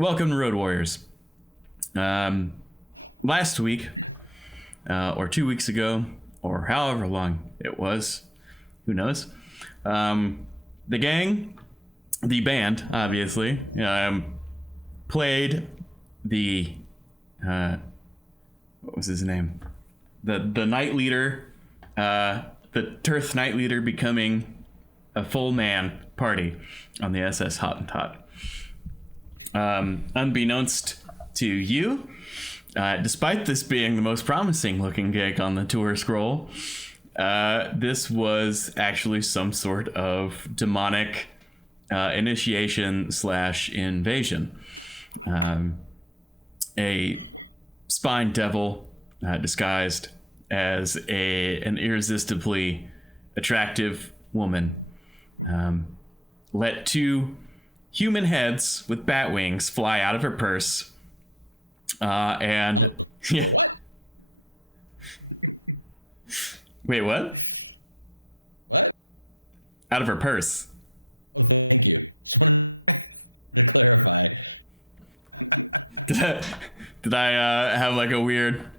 Welcome to Road Warriors. Last week, or 2 weeks ago, or however long it was, who knows? The band, obviously, played the what was his name? The Knight Leader, the Tirth Knight Leader becoming a full man party on the SS Hottentot. Unbeknownst to you, despite this being the most promising looking gig on the tour scroll, this was actually some sort of demonic initiation / invasion. A spine devil disguised as an irresistibly attractive woman let two human heads with bat wings fly out of her purse. What? Wait, what? What? Out of her purse. Oh, thank you. Just wanted to clarify. Did I have like a weird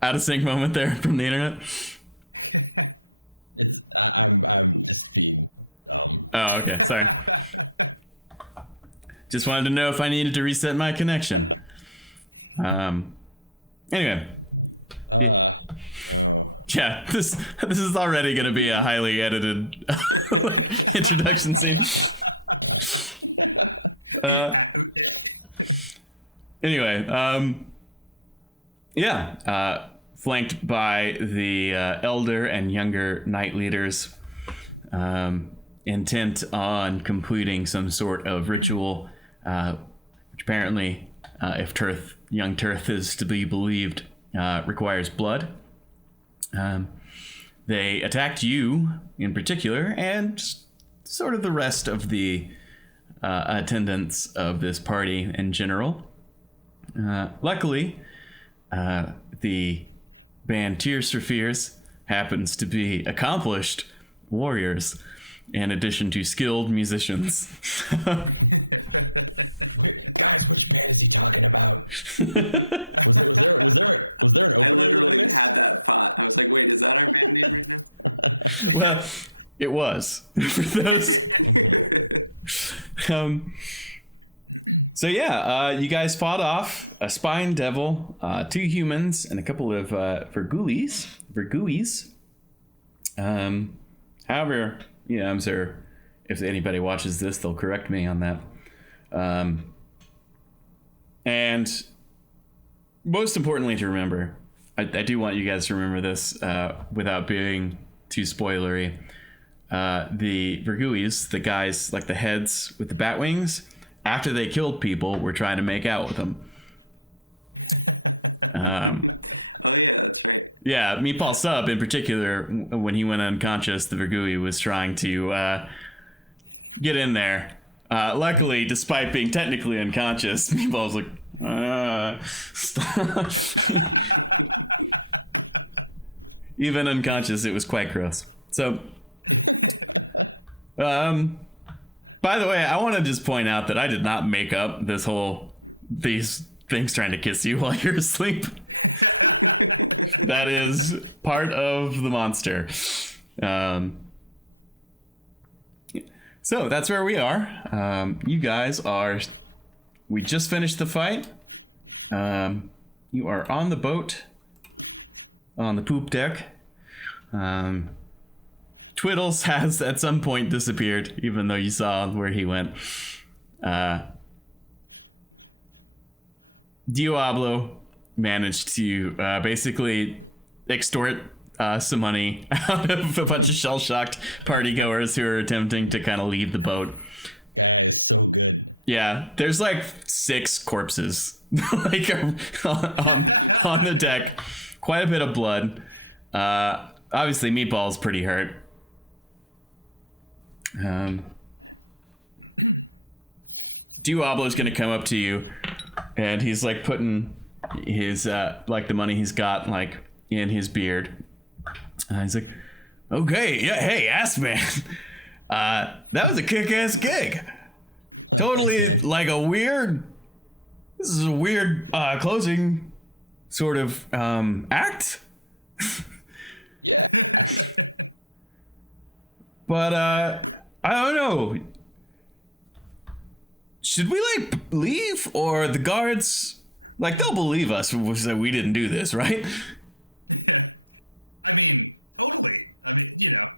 out of sync moment there from the internet? I'm just being dumb. Oh, okay. Sorry. Just wanted to know if I needed to reset my connection. Anyway. Oh. Yeah, this is already going to be a highly edited introduction scene. Anyway, flanked by the elder and younger knight leaders, intent on completing some sort of ritual, which apparently, if young Tirth is to be believed, requires blood. They attacked you in particular, and sort of the rest of the attendants of this party in general. Luckily, the band Tears for Fears happens to be accomplished warriors in addition to skilled musicians. Guys, which band is he talking about? Was there an opener? I literally had that thought. I was like, wait, is that our band name right now? Well, it was. You guys fought off a spine devil, two humans, and a couple of Vergooies. However, I'm sure if anybody watches this, they'll correct me on that. And most importantly to remember, I do want you guys to remember this without being too spoilery. The Vergooies, the guys like the heads with the bat wings, after they killed people, were trying to make out with them. Oh yeah, that's right. Yeah, Meatball Sub in particular, when he went unconscious, the Vergooie was trying to get in there. Luckily, despite being technically unconscious, Meatball's like, stop. Even unconscious, it was quite gross. So, by the way, I want to just point out that I did not make up these things trying to kiss you while you're asleep. That is part of the monster. So that's where we are. You guys we just finished the fight. You are on the boat, on the poop deck. Twiddles has at some point disappeared, even though you saw where he went. Diablo managed to basically extort some money out of a bunch of shell-shocked partygoers who are attempting to kind of leave the boat. Guy is so good. Yeah, there's like 6 corpses like on the deck. Quite a bit of blood. Obviously, Meatball's pretty hurt. Diablo's gonna come up to you, and he's like putting his like the money he's got like in his beard. He's like, okay, yeah, hey, ass man, that was a kick-ass gig. Totally. Thanks, man. Like a weird this is a weird closing sort of act. Yeah. But I don't know. Should we like leave, or the guards like they'll believe us that we didn't do this, right? Yeah. I mean, totally. I mean, you know,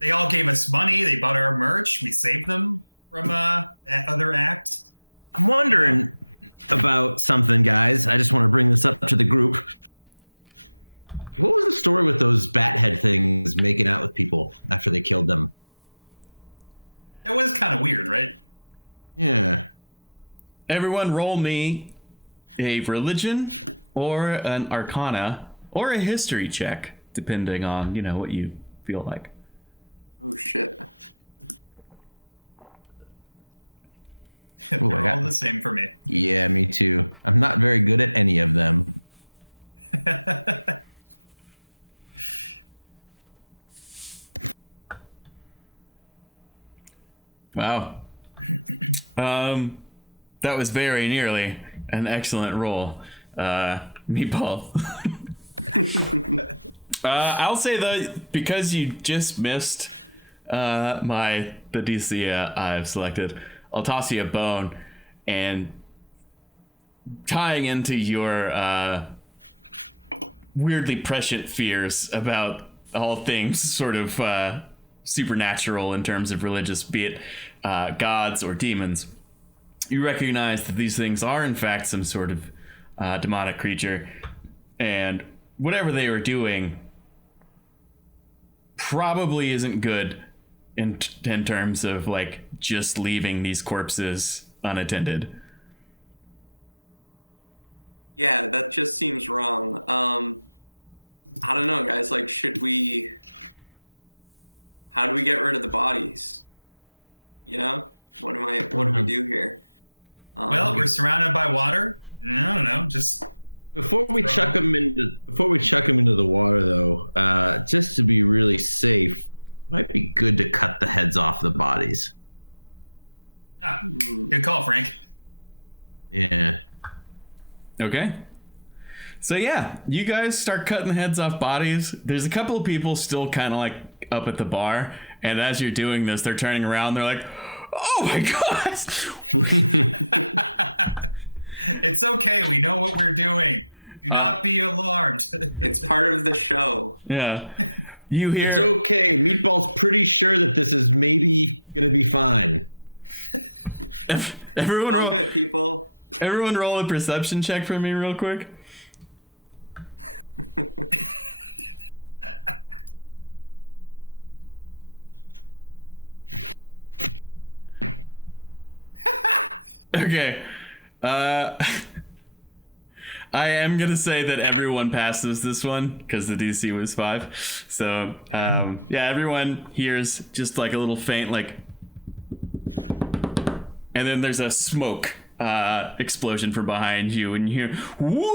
they all gave us money. They bought our merch. We saved them from that other act. I'm wondering about something, guys. I just want to bring this up to the group. What was the story with those bat head things making out with people after they killed them? It was kind of weird, right? Yeah. Everyone roll me a religion or an arcana or a history check, depending on, you know, what you feel like. Oh shit. They're all the same for me. Yeah, me too. I'm not very good at any of them. Wow. That was very nearly an excellent roll, Meatball. I'll say that because you just missed the DC I've selected, I'll toss you a bone, and tying into your weirdly prescient fears about all things sort of supernatural in terms of religious, be it gods or demons, you recognize that these things are in fact some sort of demonic creature, and whatever they were doing probably isn't good in terms of like just leaving these corpses unattended. Yeah, that just seems wrong. I don't know, guys. Like, how do we get rid of the bodies? You know, what do we do here? Well, we're surrounded by water. I don't know. Just Before we chuck them into the water, though, just to be really safe, might be good to cut the heads off the bodies. Good call, Frank. Yeah. Okay. So yeah, you guys start cutting the heads off bodies. There's a couple of people still kind of like up at the bar, and as you're doing this, they're turning around. They're like, "Oh my god!" It's okay. We know what we're doing. Do not be alarmed. It's part of the show. Yeah. You hear? It's okay. Meatball's pretty sure that this is maybe gonna be fine. Everyone All roll, good, people. everyone roll a perception check for me real quick. Okay. I am gonna say that everyone passes this one because the DC was 5. So yeah, everyone hears just like a little faint like, and then there's a smoke explosion from behind you, and you hear "Wizard!"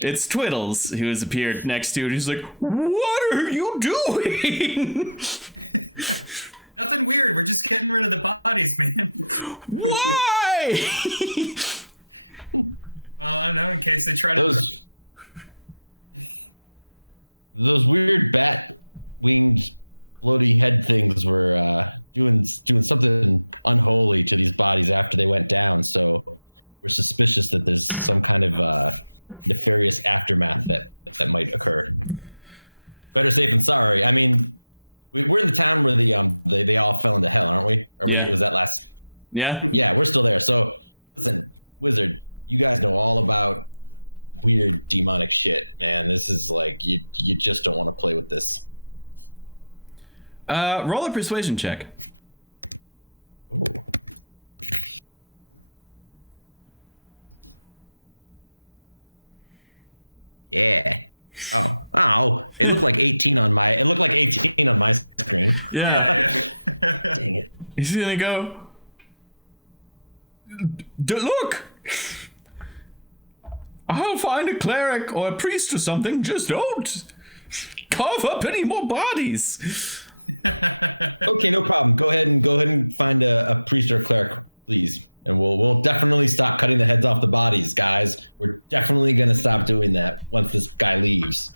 It's Twiddles who has appeared next to it. He's like, "What are you doing?" Nothing weird. We're just getting rid of the bodies, man. Why? Well, I don't know. In case they try to. Those weird bat winged floaty head things were doing something unholy to these bodies after they went down. So we're suspicious that there's some kind of nefarious aftermath that might occur. Better safe than sorry. I mean, we're in the town where they all fell into hell, aren't we? Or Yeah. was that last? Yeah. Yeah, we're still there. So listen, Wizard, you guys know all about weird demonic shit, man. This is like you just don't want to play with this. Roll a persuasion check. Ooh. Yeah. Oh! It looked like 18 on my. It looked like 18 on my screen. Yeah. Dang it! He's gonna go. Look! I'll find a cleric or a priest or something. Just don't carve up any more bodies. Okay, no problem. Go ahead and find a priest or a cleric please. And we'll definitely stop cutting the heads off the bodies, guys. We're definitely gonna stop doing that once this guy leaves.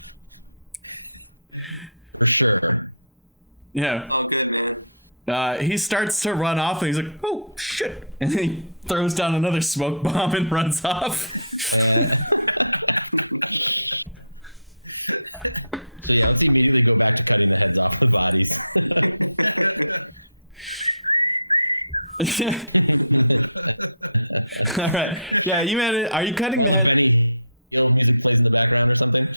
For sure. Yeah. All good, man. He starts to run off, and he's like, "Oh shit!" And then he throws down another smoke bomb and runs off. So yeah, let's immediately go back to cutting the heads off the bodies. All right. Yeah, you made it. Are you cutting While the Benny Hill music plays in the background or something?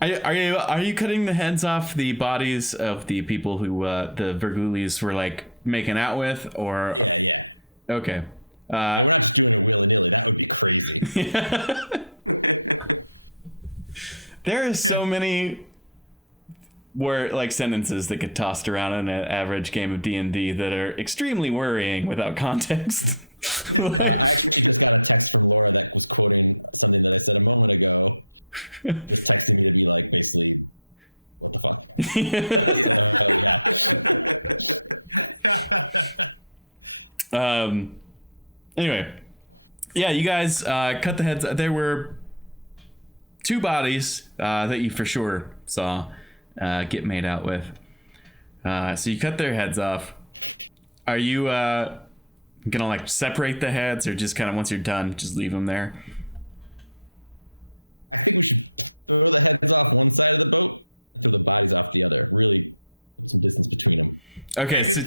Are you cutting the heads off the bodies of the people who the Vergulis were like making out with, or? Yeah. Okay. Yeah, we're not just doing it willy-nilly. That would be crazy. There are so many sentences that get tossed around in an average game of D&D that are extremely worrying without context. I actually just got a text from Laura that was quoting something that I said a moment ago, just texting me to be like, basically, what the fuck? Anyway, yeah, you guys cut the heads. There were 2 bodies that you for sure saw get made out with. So you cut their heads off. Are you gonna like separate the heads, or just kind of once you're done, just leave them there? I think we should throw the heads off one side of the boat and throw the bodies off the other. Really put some distance between them. Okay, Good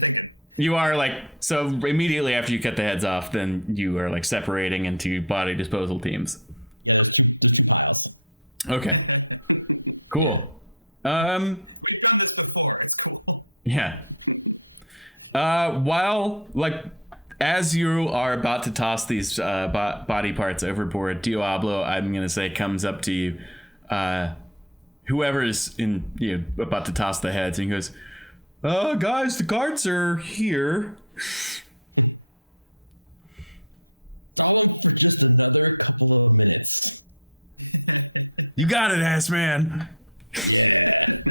thinking. You are like, so immediately after you cut the heads off, then you are like separating into body disposal teams. Yeah, there's two piles. Okay. Cool. Yeah. We've done this before. It's cool. Yeah. While as you are about to toss these body parts overboard, Diablo, I'm gonna say, comes up to you, whoever's about to toss the heads, and he goes, "Guys, the guards are here." Stall them for just another couple of minutes. You got it, ass man. Yeah.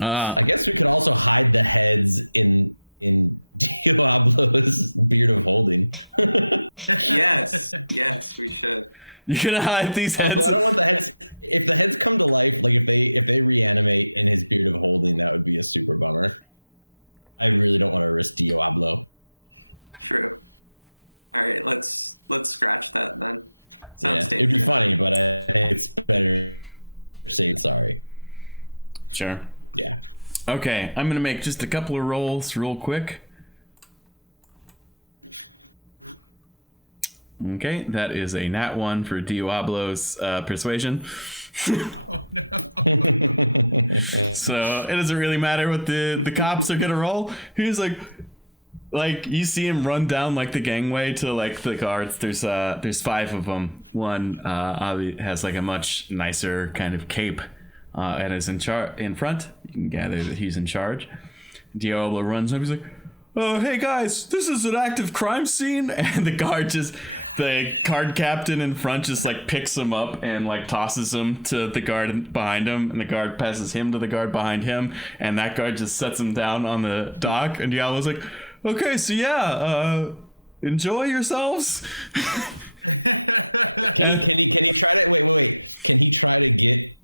I guess we could also hide the heads in Diablo's beard of holding. Yes, we should. You're gonna hide these heads. Although I don't want the heads. If the heads come to life, like if they reanimate in his beard of holding, that would be a super bummer. I really don't want to risk Diablo. True. All right, let's scratch that then. Sounds It'd be dangerous. funny, but I think it's better saying sorry. Sure. Yeah. Okay, I'm gonna make just a couple of rolls real quick. Okay, that is a nat 1 for Diablo's persuasion. Oh no. So it doesn't really matter what the cops are gonna roll. He's like you see him run down like the gangway to like the guards. There's 5 of them. One has like a much nicer kind of cape and is in front. You can gather that he's in charge. Diablo runs up. He's like, "Oh, hey guys, this is an active crime scene." And the card captain in front just like picks him up and like tosses him to the guard behind him, and the guard passes him to the guard behind him, and that guard just sets him down on the dock. And Diablo's like, "Okay, so yeah, enjoy yourselves." Can he try to wait? Can he try to get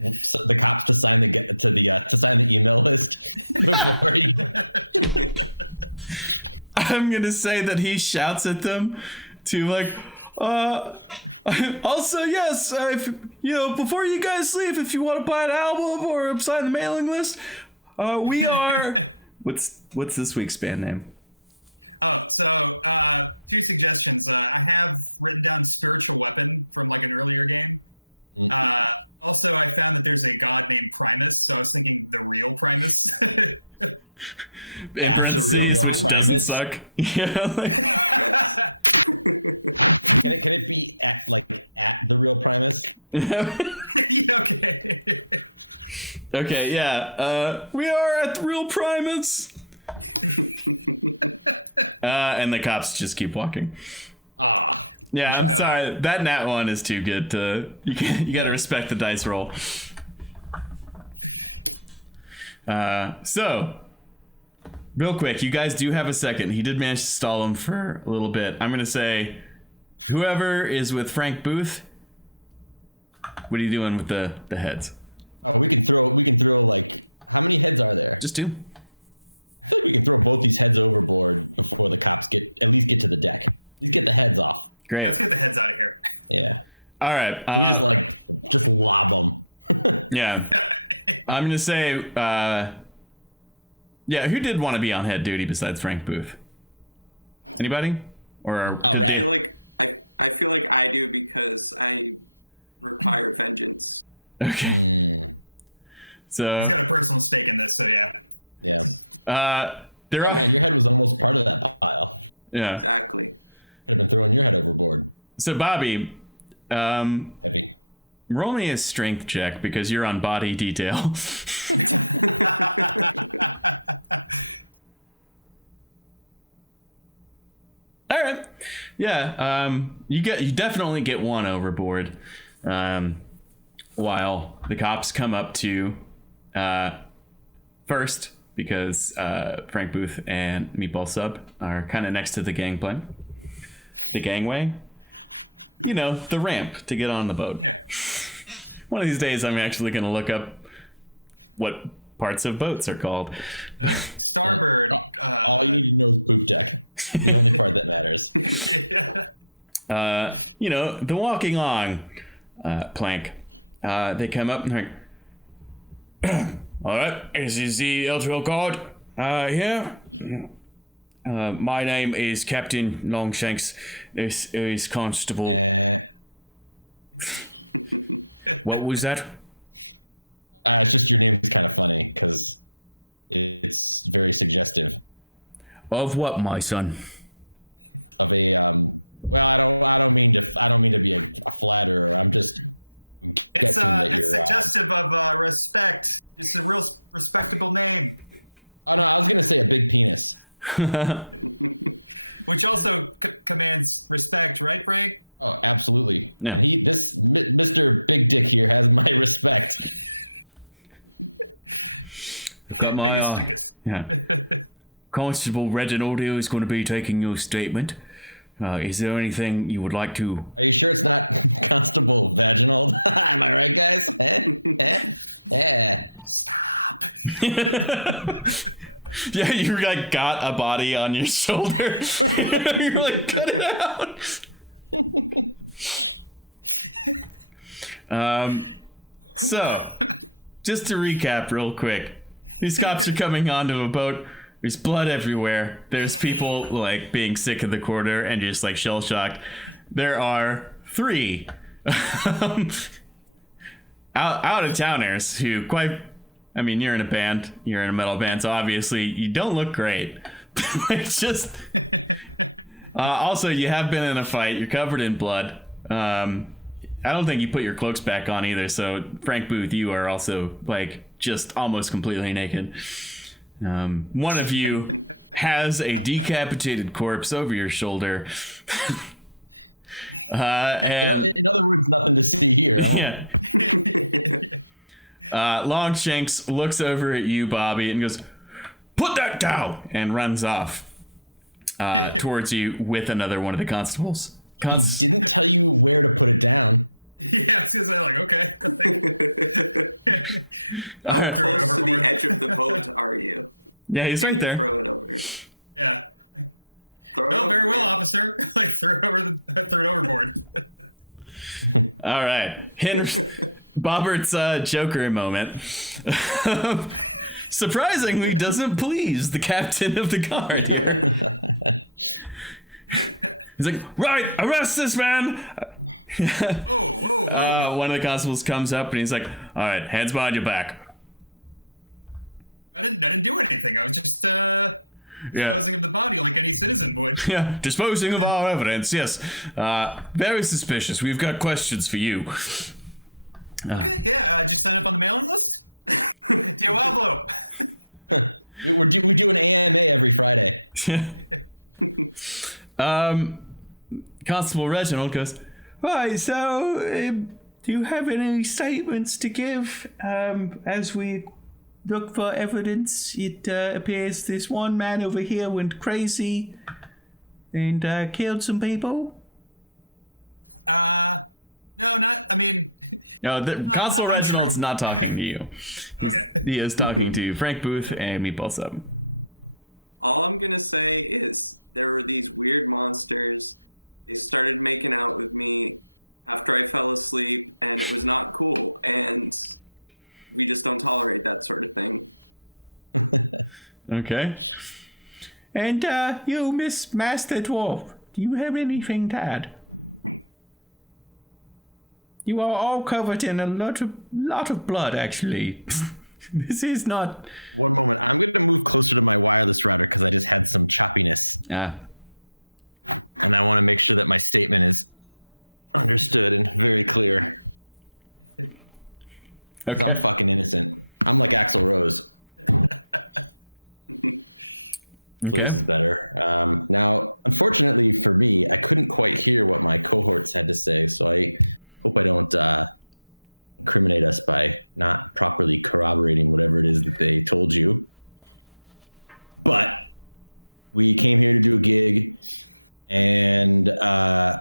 the cops to sign the email list before he? I'm gonna say that he shouts at them to like, also yes, if before you guys leave, if you want to buy an album or sign the mailing list, we are. What's this week's band name? Oh, so 2 suggestions. I have written down Spiritual Weapon from like an earlier game. Also, I found that there's a god named Primus, so I was thinking the real Primus. Absolutely, Which Primus. doesn't suck. Yeah. Can it be at the real Primus? Okay. Okay, yeah. We are at the real Primus. And the cops just keep walking. Yeah, I'm sorry. That nat 1 is too good to. You gotta respect the dice roll. So real quick, you guys do have a second. He did manage to stall him for a little bit. I'm gonna say, whoever is with Frank Booth, what are you doing with the heads? Oh, we can throw like, how many heads are there? Just two. I feel like we can throw both these heads overboard before the cops get to the deck. Let's get the heads off. Great. Let's get the heads out of here. Yeah. All right. So we just lob them. Yeah. I'm gonna say, yeah. Who did want to be on head duty besides Frank Booth? Anybody? Or Oh, right. I feel like I do because I require vengeance. Okay. So He's got a personal stake in this, so yeah. Yeah. there Yeah, are. man, your head was almost part of that pile. Yeah. Exactly. Could have been throwing your head overboard. So Bobby, Heavy. roll me a strength check because you're on body detail. All right. Yeah. You definitely get one overboard. While the cops come up to first, because Frank Booth and Meatball Sub are kind of next to the gangplank, the gangway. You know, the ramp to get on the boat. Yeah. One of these days, I'm actually going to look up what parts of boats are called. The starboard. All you need to know is poop deck. The only part that matters. Yeah. You know, the walking on plank. They come up and they're like, all right, this is the L12 guard here. My name is Captain Longshanks. This is Constable. What was that? It's just your name is kind of funny because it's very suggestive. Of what, my son? Of a well, I don't mean to be a flatterer. I'm just It's guessing that you're suggestive of respect. It's a real respectable name, oh no, I was gonna say a big penis. which also commands respect, right, Frank? Oh, absolutely. Yeah. And Mr. Big Dick here has my respect. Got my, Biggest. yeah. Constable Reginald here is going to be taking your statement. Is there anything you would like to... Are you sure it's not Constable Vaginald? Am I right, guys? Stop. Yeah, you like got a body on your shoulder. You're like, cut it out. So, just to recap real quick, these cops are coming onto a boat. There's blood everywhere. There's people like being sick in the corner and just like shell shocked. There are 3 out of towners who I mean, you're in a band, you're in a metal band, so obviously you don't look great. It's just also you have been in a fight. You're covered in blood. I don't think you put your cloaks back on either. So Frank Booth, you are also like just almost completely naked. One of you has a decapitated corpse over your shoulder. And In other words, nothing to see here. yeah. Longshanks looks over at you, Bobby, and goes, "Put that down," and runs off towards you with another one of the constables. He didn't tell you where to put it down. Yeah, it's because I'm like, okay. How close to the edge of the boat are you? Yeah, he's Can right you there. throw it over? Yeah. Throw it Oh, over, very well, man. officer. Like, throw it overboard. All right. Bobbert's Joker moment. Surprisingly doesn't please the captain of the guard. He's like, right, arrest this man. Whoa. One of the constables comes up and he's like, all right, hands behind your back. I didn't do anything. I was just disposing of the body like any citizen would. Yeah, disposing of our evidence, yes. Very suspicious. We've got questions for you. Okay, yeah, just sign up on the mailing list. Diablo. We do an AMA every Friday. Constable Reginald goes, right, so do you have any statements to give as we look for evidence. It appears this one man over here went crazy and killed some people. No, not. I mean, No, the Consul Reginald's not talking to you. Okay. He is talking to Frank Booth and Meatball 7. All I'm gonna say is there were these weird monsters. They started making out with me after I fell asleep, and it was not cool. And we just don't tolerate that sort of thing. Okay. And you, Miss Master Dwarf, do you have anything to add? You are all covered in a lot of blood, actually. This is not... One moment. I'm going to move closer to my wireless router because I just had some choppiness. And I want to make sure that my statement is understood and very clear. Because I'm fucking innocent. I'm like Axl Rose. Okay. This is better. Now, unfortunately for me, I couldn't quite hear what my cohorts had to say, so I hope I don't incriminate us by not properly corroborating whatever it is that they told you. But we came here to do a gig, and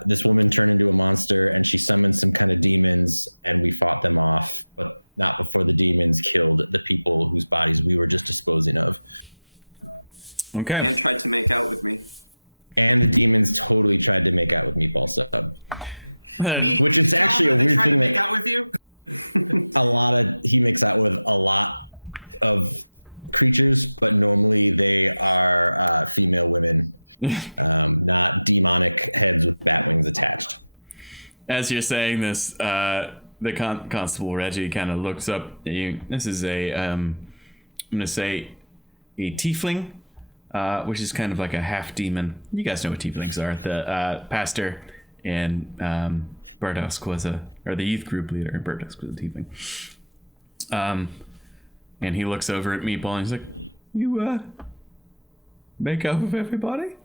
this woman turned into a monster, and she summoned some kind of demons, and we fought them off, but not before the demons killed the people whose bodies we were just disposing of. Okay. And tried to make out with me. And the demons totally tried to make out with Meatball Sub. Which is actually a weird thing. To make out with you? He makes out with a lot of creatures, but normally they are female women, not demonic heads with bat wings attached. As you're saying this, the Constable Reggie kind of looks up at you. This is I'm going to say a tiefling, which is kind of like a half demon. You guys know what tieflings are. The pastor in Birdhouse was or the youth group leader in Birdhouse was a tiefling. And he looks over at Meatball and he's like, you make out with everybody?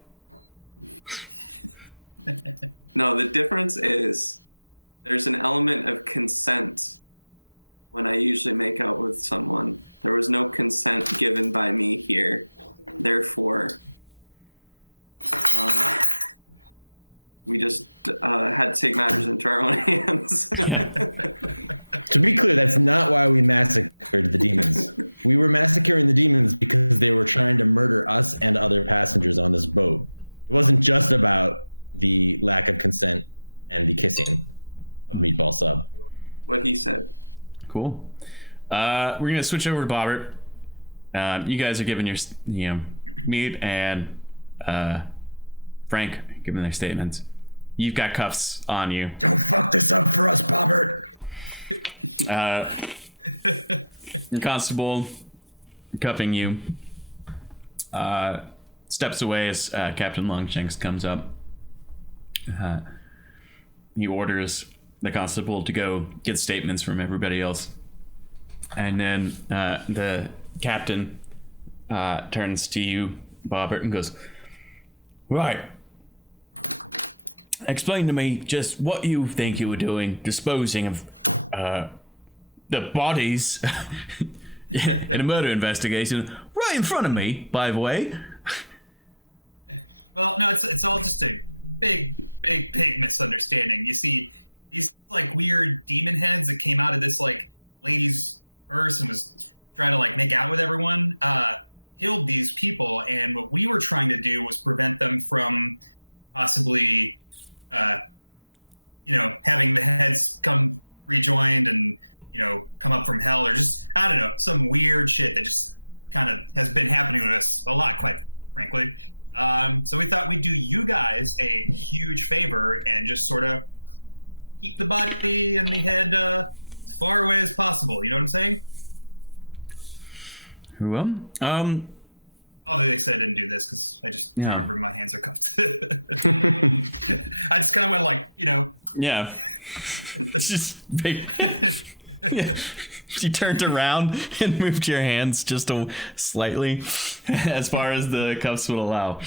No, the difference is there's an element of consent when I usually make out with someone. There was no consent given by me here. Therefore, we just had to take matters into our own hands. To be clear, that's not why we massacred the demons. We were massacring the demons because they were trying to murder us and other passengers on this boat. It wasn't just about the lack of consent and the kissing of Meatball Sub. What he said. Cool. We're going to switch over to Bobbert. You guys are giving your, Meat and Frank giving their statements. You've got cuffs on you. Don't fuck this up for us, Bobbert. Your constable cuffing you steps away as Captain Longshanks comes up. He orders the constable to go get statements from everybody else. And then the captain turns to you, Bobbert, and goes, right. Explain to me just what you think you were doing disposing of the bodies in a murder investigation right in front of me, by the way. Well, no, it's all just a big misunderstanding. You see, these like weird demon heads that came out of this like lady's purse and was trying to like make out with everyone, killed these people, and what we were trying to do was prevent them from possibly having the heads come rejoined and come up from hell, or just, I don't know, some weird shit that just kind of has been happening to us a lot, quite frankly. So we thought we'd do you guys a huge favor and just sort of keep the body and the head as far away as possible. You know what I'm saying? Well, although they said I didn't do this because I just remember my hands are cuffed. I just kind of went like, Yeah. It's just big. Yeah. She turned around and moved your hands just slightly as far as the cuffs would allow.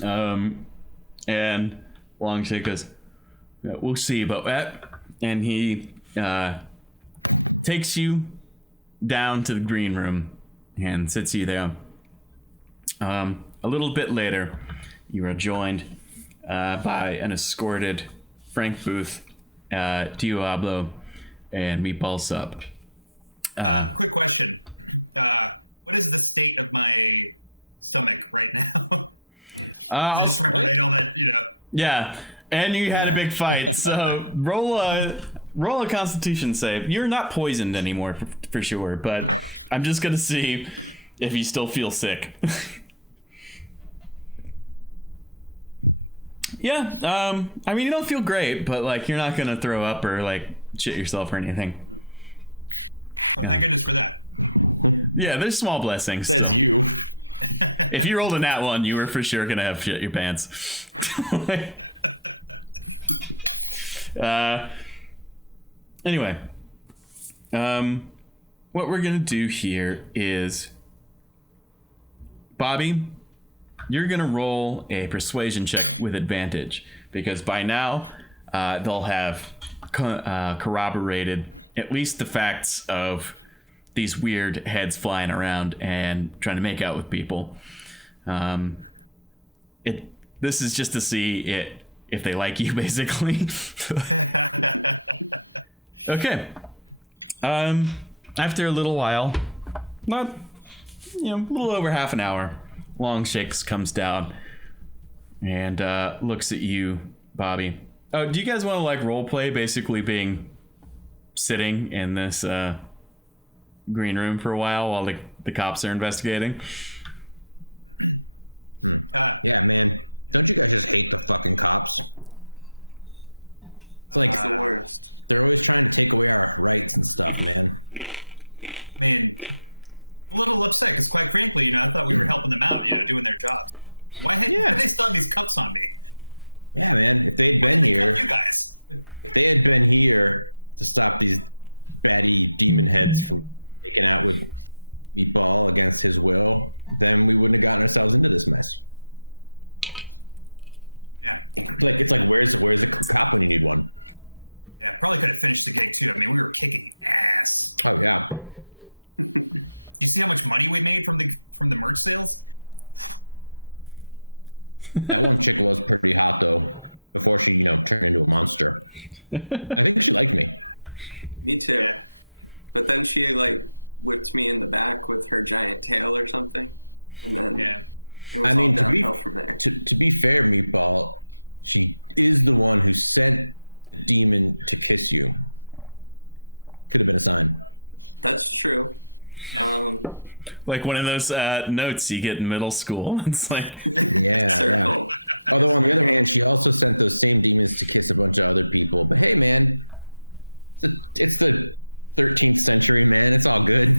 And Longshank goes, yeah, we'll see about that. And he takes you down to the green room and sits you there. A little bit later, you are joined by an escorted Frank Booth, Diablo, and Meatball Sub. Quick question. What is the state of my stomach right now? I just remember they all that, Yeah, and you had a big fight, so roll a Constitution save. You're not poisoned anymore, for sure, but I'm just gonna see if you still feel sick. Yeah, I mean, you don't feel great, but like you're not gonna throw up or like shit yourself or anything. Oh, thank goodness for that. Yeah, there's small blessings. Says you. If you rolled a nat one, you were for sure gonna have shit your pants. Anyway, what we're gonna do here is, Bobby, you're gonna roll a persuasion check with advantage because by now they'll have corroborated at least the facts of these weird heads flying around and trying to make out with people. This is just to see if they like you, basically. Okay. After a little while, not a little over half an hour, Longshakes comes down and looks at you, Bobby. Oh, do you guys want to like role play, basically being sitting in this green room for a while the cops are investigating? Yeah, man. Don't you guys just hate the fucking cops? It's like It's the worst. they're always trying to take away our rights and stuff, man. I mean, a little upset because, quite frankly, I thought we were helping them out, doing their jobs. Why did they stop these cups on me? Yeah, man. If they'd Why been did they here, cuff you guys? if they had been here to stop these batty demon heads from making out with Meatball against his will, then we wouldn't have gotten ourselves into this mess. Yeah. It's like where's a cop when you need one? Yeah, probably could have finished the gig too. I mean, we were kicking ass. Oh yeah. You see how much money we made from the merch sales? That one chick was pretty hot though, before she, turned into a monster. I think she liked me. Me too. Yeah. But then she whipped me in the back with her giant tail or something, and then it was all downhill from there. To be fair, Meatball, she is the one who sent the demon to kiss you. Could have been a sign. That's true. Like one of those notes you get in middle school. It's like, Yeah. circle. Although on the other hand, she also sent those same demons to kiss a bunch of other people. But hey, man, it's the 13th century, man. It's all good.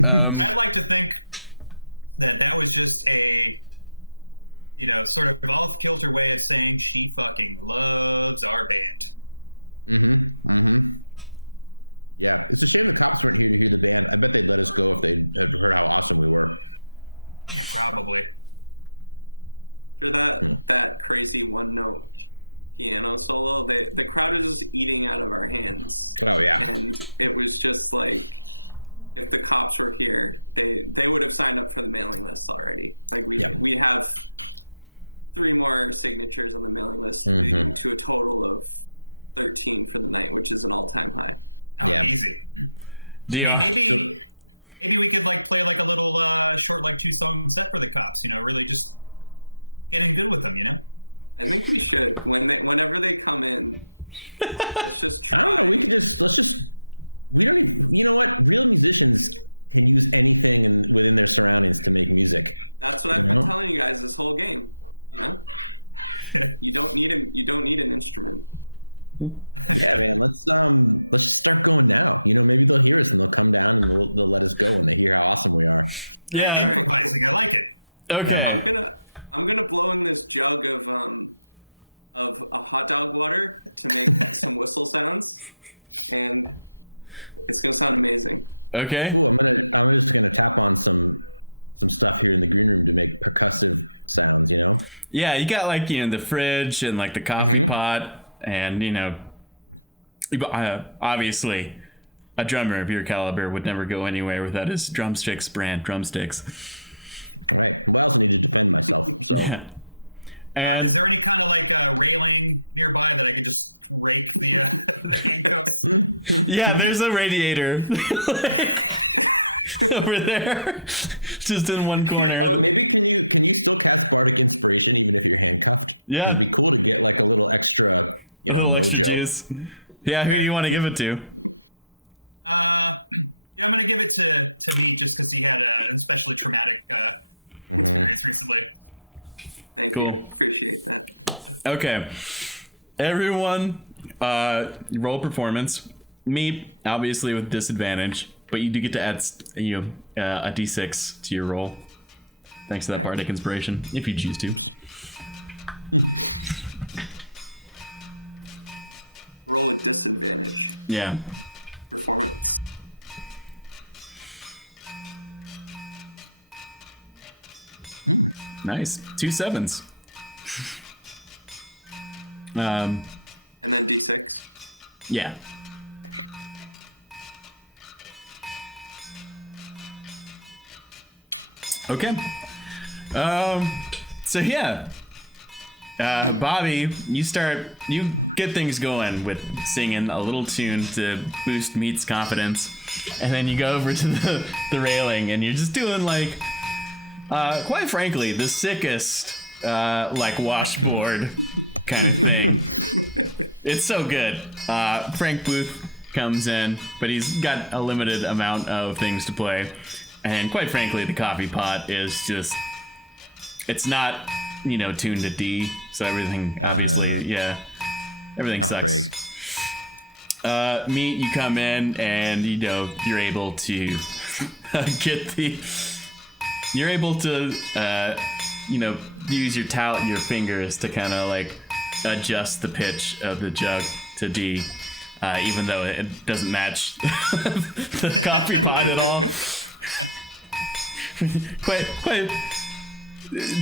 I'd like to think that was just a, sort of off-kilter way of saying she fucking loves our band. Yeah, it's a shame the cops weren't here to hear the band. I bet they'd let us go if they had heard how awesome we were. Yeah, probably. For that crazy one note piano solo, the crowd is just eating out of our hands. Oh yeah. And it was just like, if the cops were here, they would have signed up for the mailing list already. Like we have 3 more signatures on the mailing list, leading to a total of 13 for the night, which is an all-time high. Oh, Yeah. easy. I mean, maybe we could play a little short 2-song set for the cops. Really just getting good with them. I think we should whenever they come in. Let's just try. I don't know. We don't even. You know what? Real musicians can use anything within their surroundings to make music. That's what I've been telling you guys this whole game. You don't need an instrument. Yeah, man. Let's just start going now. Maybe they'll hear us and they'll come down and they'll let us go when they hear how awesome we are. Yeah, improvising. I like it. okay. Yeah. I'm gonna blow in this jug of a hot dog water to make some whistle sounds, and it's gonna sound amazing. Okay. Ooh, I'm just gonna tap on some stuff here in the green room to make percussive sounds. Yeah, you got the fridge and the coffee pot, and obviously a drummer of your caliber would never go anywhere without his drumsticks brand drumsticks. All right. Well, I also need to defend myself. So, Yeah. And Is there any kind of like railing nearby that I could just rake the the handcuffs? yeah, there's a radiator over there, just in one corner. oh, maybe can you still cast bardic inspiration even if you're handcuffed? Yeah. It'd be cool to get like a little extra, A little extra mojo. juice. Yeah, who do you want to give it to? Yeah, I'm gonna give it to me just because he had an especially traumatic experience recently. Thank Cool. you. Appreciate that. Okay, everyone, roll performance. Me, obviously with disadvantage, but you do get to add a d6 to your roll. Thanks to that bardic inspiration, if you choose to. Roll a disadvantage. Yeah. Performance. Nice. 2 7s. And then D6. Yeah. Okay. So yeah. Bobby, you get things going with singing a little tune to boost Meat's confidence. And then you go over to the railing and you're just doing like, quite frankly, the sickest, like washboard kind of thing. It's so good. Frank Booth comes in, but he's got a limited amount of things to play. And quite frankly, the coffee pot is just, it's not, tuned to D. So everything, obviously, everything sucks. Break. Meat, you come in and, you're able to you're able to, use your fingers to kind of like adjust the pitch of the jug to D, even though it doesn't match the coffee pot at all. quite,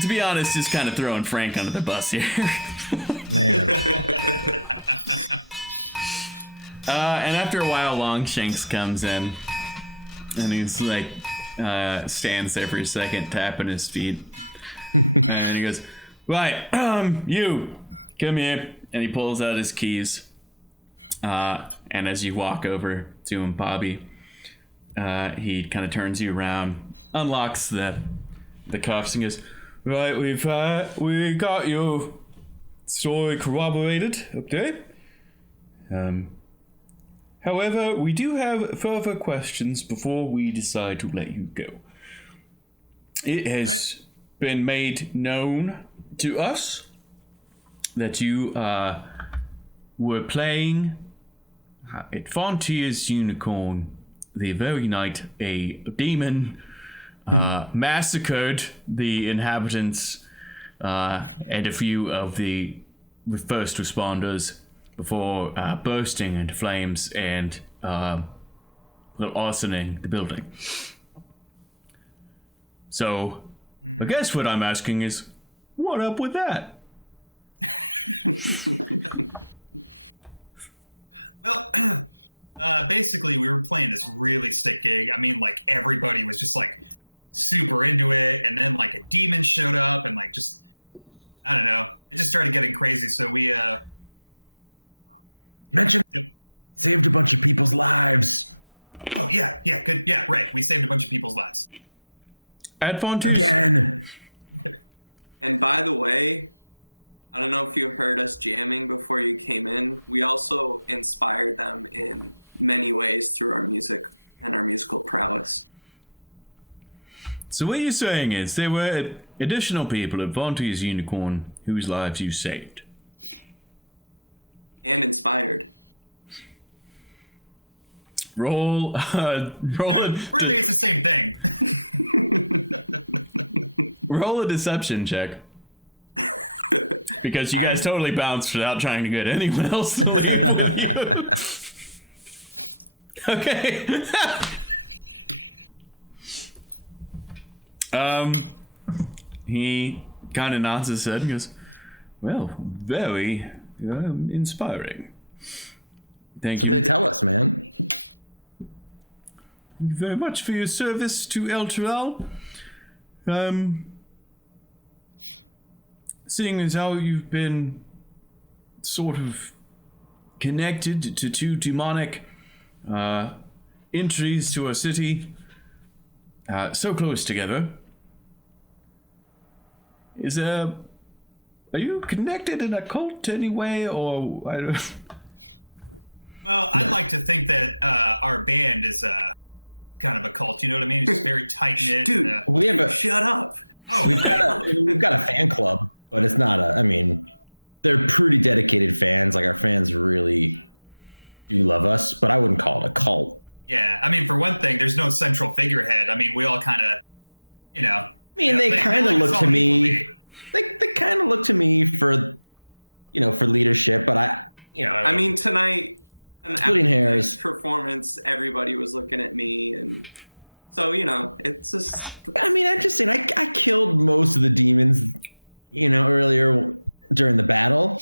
to be honest, just kind of throwing Frank under the bus here. Man. And after a while, Longshanks comes in, and he's like, stands there for a second, tapping his feet, and he goes, "Right, you, come here," and he pulls out his keys. And as you walk over to him, Bobby, he kind of turns you around, unlocks the cuffs, and goes, "Right, we got your story corroborated up there. However, we do have further questions before we decide to let you go. It has been made known to us that you were playing at Fontier's Unicorn the very night a demon massacred the inhabitants and a few of the first responders before bursting into flames and arsoning the building. So, I guess what I'm asking is, what up with that?" Well, basically, we were playing this really sick gig. I mean, like, everybody was just, like, super into it. And then, like, a demon showed up and, like, just, I don't know. It just started getting crazy. So we, Mention saved a bunch of people's lives. oh, yeah, good. Yeah, right. We saved a bunch of people's lives. At Fontier's. Again. And by the way, I don't know if you heard us jamming before you came in. We also inspired them in many ways through our music and our musical prowess. So what you're saying is there were additional people at Fontier's Unicorn whose lives you saved. And inspired. Roll Really, it's the same thing. roll a deception check. Because you guys totally bounced without trying to get anyone else to leave with you. Okay. He kind of nods his head and goes, "Well, very inspiring. Thank So you." they tell us, man. Thank you very much for your service to El Toral. Seeing as how you've been sort of connected to two demonic entries to our city, so close together, are you connected in a cult anyway, or I don't... Well, I'd like to think that our band is kind of a cult. You know what I mean? It's very tight knit. Dude, We have a shut up. Oh, we've got a fan club, but it's not a. I mean, they're pretty dedicated fans. Like our fans really do love us, but I wouldn't call it a cult. yeah. I mean, for one thing, there's no central figurehead. I mean, we all kind of, you know. I mean, they kind of like look us to all me. equally. They kind of look to me for, for leadership. But I mean, tonight, Splitting hairs. performance, everybody was looking at me, and so it's just. I mean, I'm just saying. I killed most of the demons, earlier during the battle.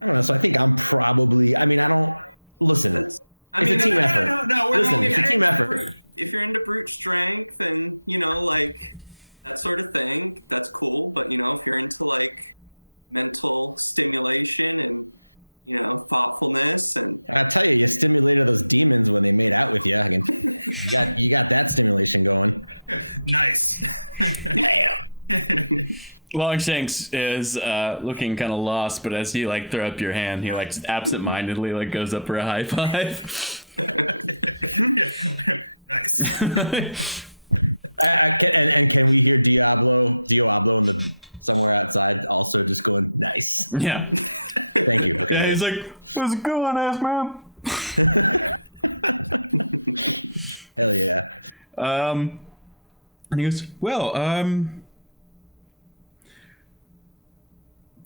I don't know. So I think I'm probably. I mean, I don't listen. It's a team effort. No, Listen, it's a team effort. If you're into brute strength and like that sort of thing, that's cool. But if you're into like mental stimulation and thoughtfulness, and I tell you, you stimulated those demons when they made out with you. Again, you got that stimulation going. Nice. Longshanks is looking kind of lost, but as you throw up your hand, he just absentmindedly goes up for a high five. Nice. Can we hear Diablo in the somewhere outside also just going nice? Yeah. Thank you. Okay. And Good. he's like, "What's going on, ass man?" Hell yeah. And he goes, "Well,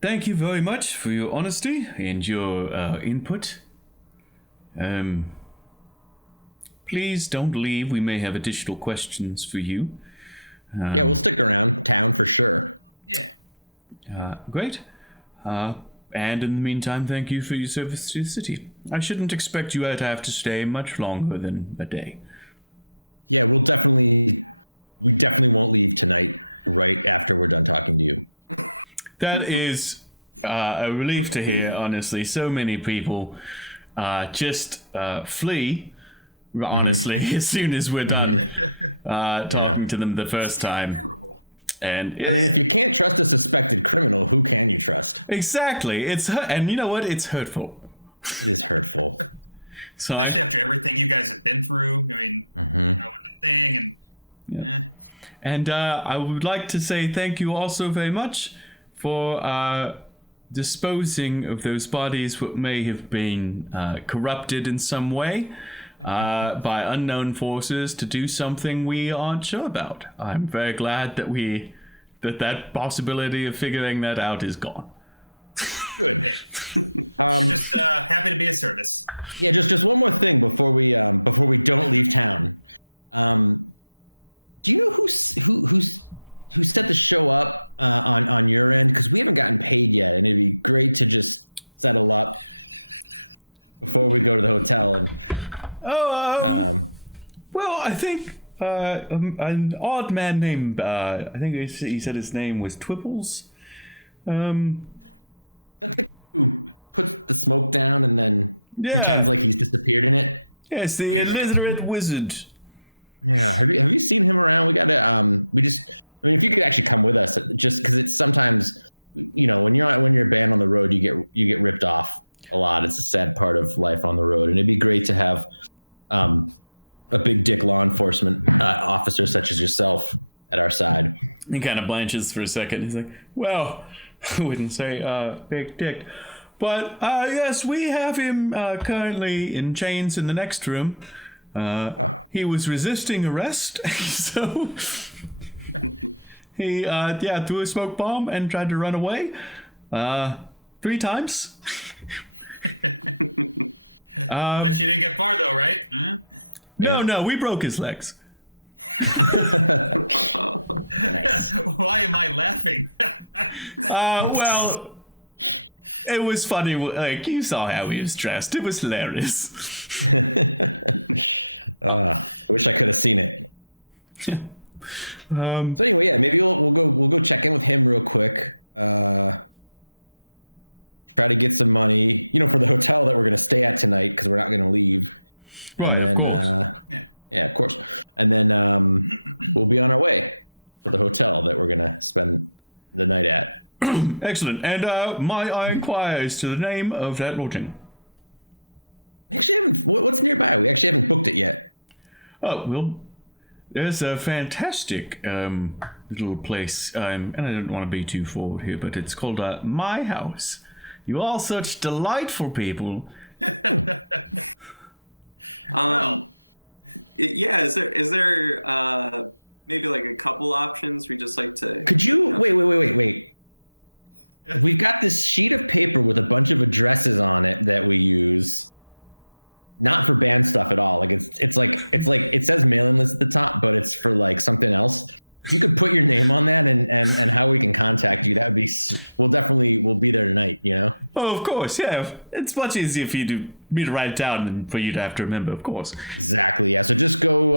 thank you very much for your honesty and your input. Please don't leave. We may have additional questions for you." Yeah, we'll stick around town for sure. Yeah. Great. And in the meantime, thank you for your service to the city. I shouldn't expect you to have to stay much longer than a day. Yeah, we definitely won't leave tonight right after we're done talking to you. That is a relief to hear, honestly. So many people just flee, honestly, as soon as we're done talking to them the first time. Terrible. And I mean, if you can't trust a suspected criminal, who can you trust? exactly, and you know what? It's hurtful. It is hurtful. So Especially after everything you guys have been through. I mean, the thing and. And I would like to say thank you also very much for disposing of those bodies what may have been corrupted in some way by unknown forces to do something we aren't sure about. I'm very glad that that possibility of figuring that out is gone. Good. Just happy to be of service. Yeah, just one more thing before we don't leave town. Do you know who set the show up on your end? Because we haven't gotten paid yet, and it'd be great to just settle up before we go to the hotel. And Well, I think an odd man named I think he said his name was Twibbles. that's the who puts the smoke down and then pretends like he's disappeared in it. Yes, the illiterate wizard. Yeah, have you seen him around? We gotta I mean, if you could actually come with us, just because it's sometimes, when you're a band on the road, you get ripped off a lot. It's a sad part of life on the road, and it'd be great to have a big dick law enforcement officer such as yourself at our side. He kind of blanches for a second. He's like, "Well, I wouldn't say big dick, but yes, we have him currently in chains in the next room. He was resisting arrest, so he threw a smoke bomb and tried to run away 3 times." Bet you didn't get far though, right? Huh? No, we broke his legs. Nice. Why am I laughing? Well, it was funny. You saw how he was dressed. It was hilarious. I wish I could have seen it. Um, So anyway, yeah, maybe we'll go check in with him real quick. Try to get some money, for the hotel that we're gonna stay at tonight because we're not gonna leave. Right, And then, of course. yeah, of course. And then we'll be on our way to the hotel that we're gonna spend the night at. excellent. And might I inquire as to the name of that lodging? We actually haven't. What's nearby? We actually haven't booked it yet. Oh, well, there's a fantastic little place, and I don't want to be too forward here, but it's called My House. You are such delightful people. Yeah, is there maybe like a couple options we just like to? Could you wait? We've got this sheet of paper with a bunch of addresses on it that we use. Not for band stuff at all. Like it's like it says mailing list at the top, but it's for like something else. If you could put your name on that and how we can contact you, that would be. We'll be there tonight. Oh, of course, yeah. It's much easier for you to me to write it down than for you to have to remember, of course. Exactly. Yeah. So just go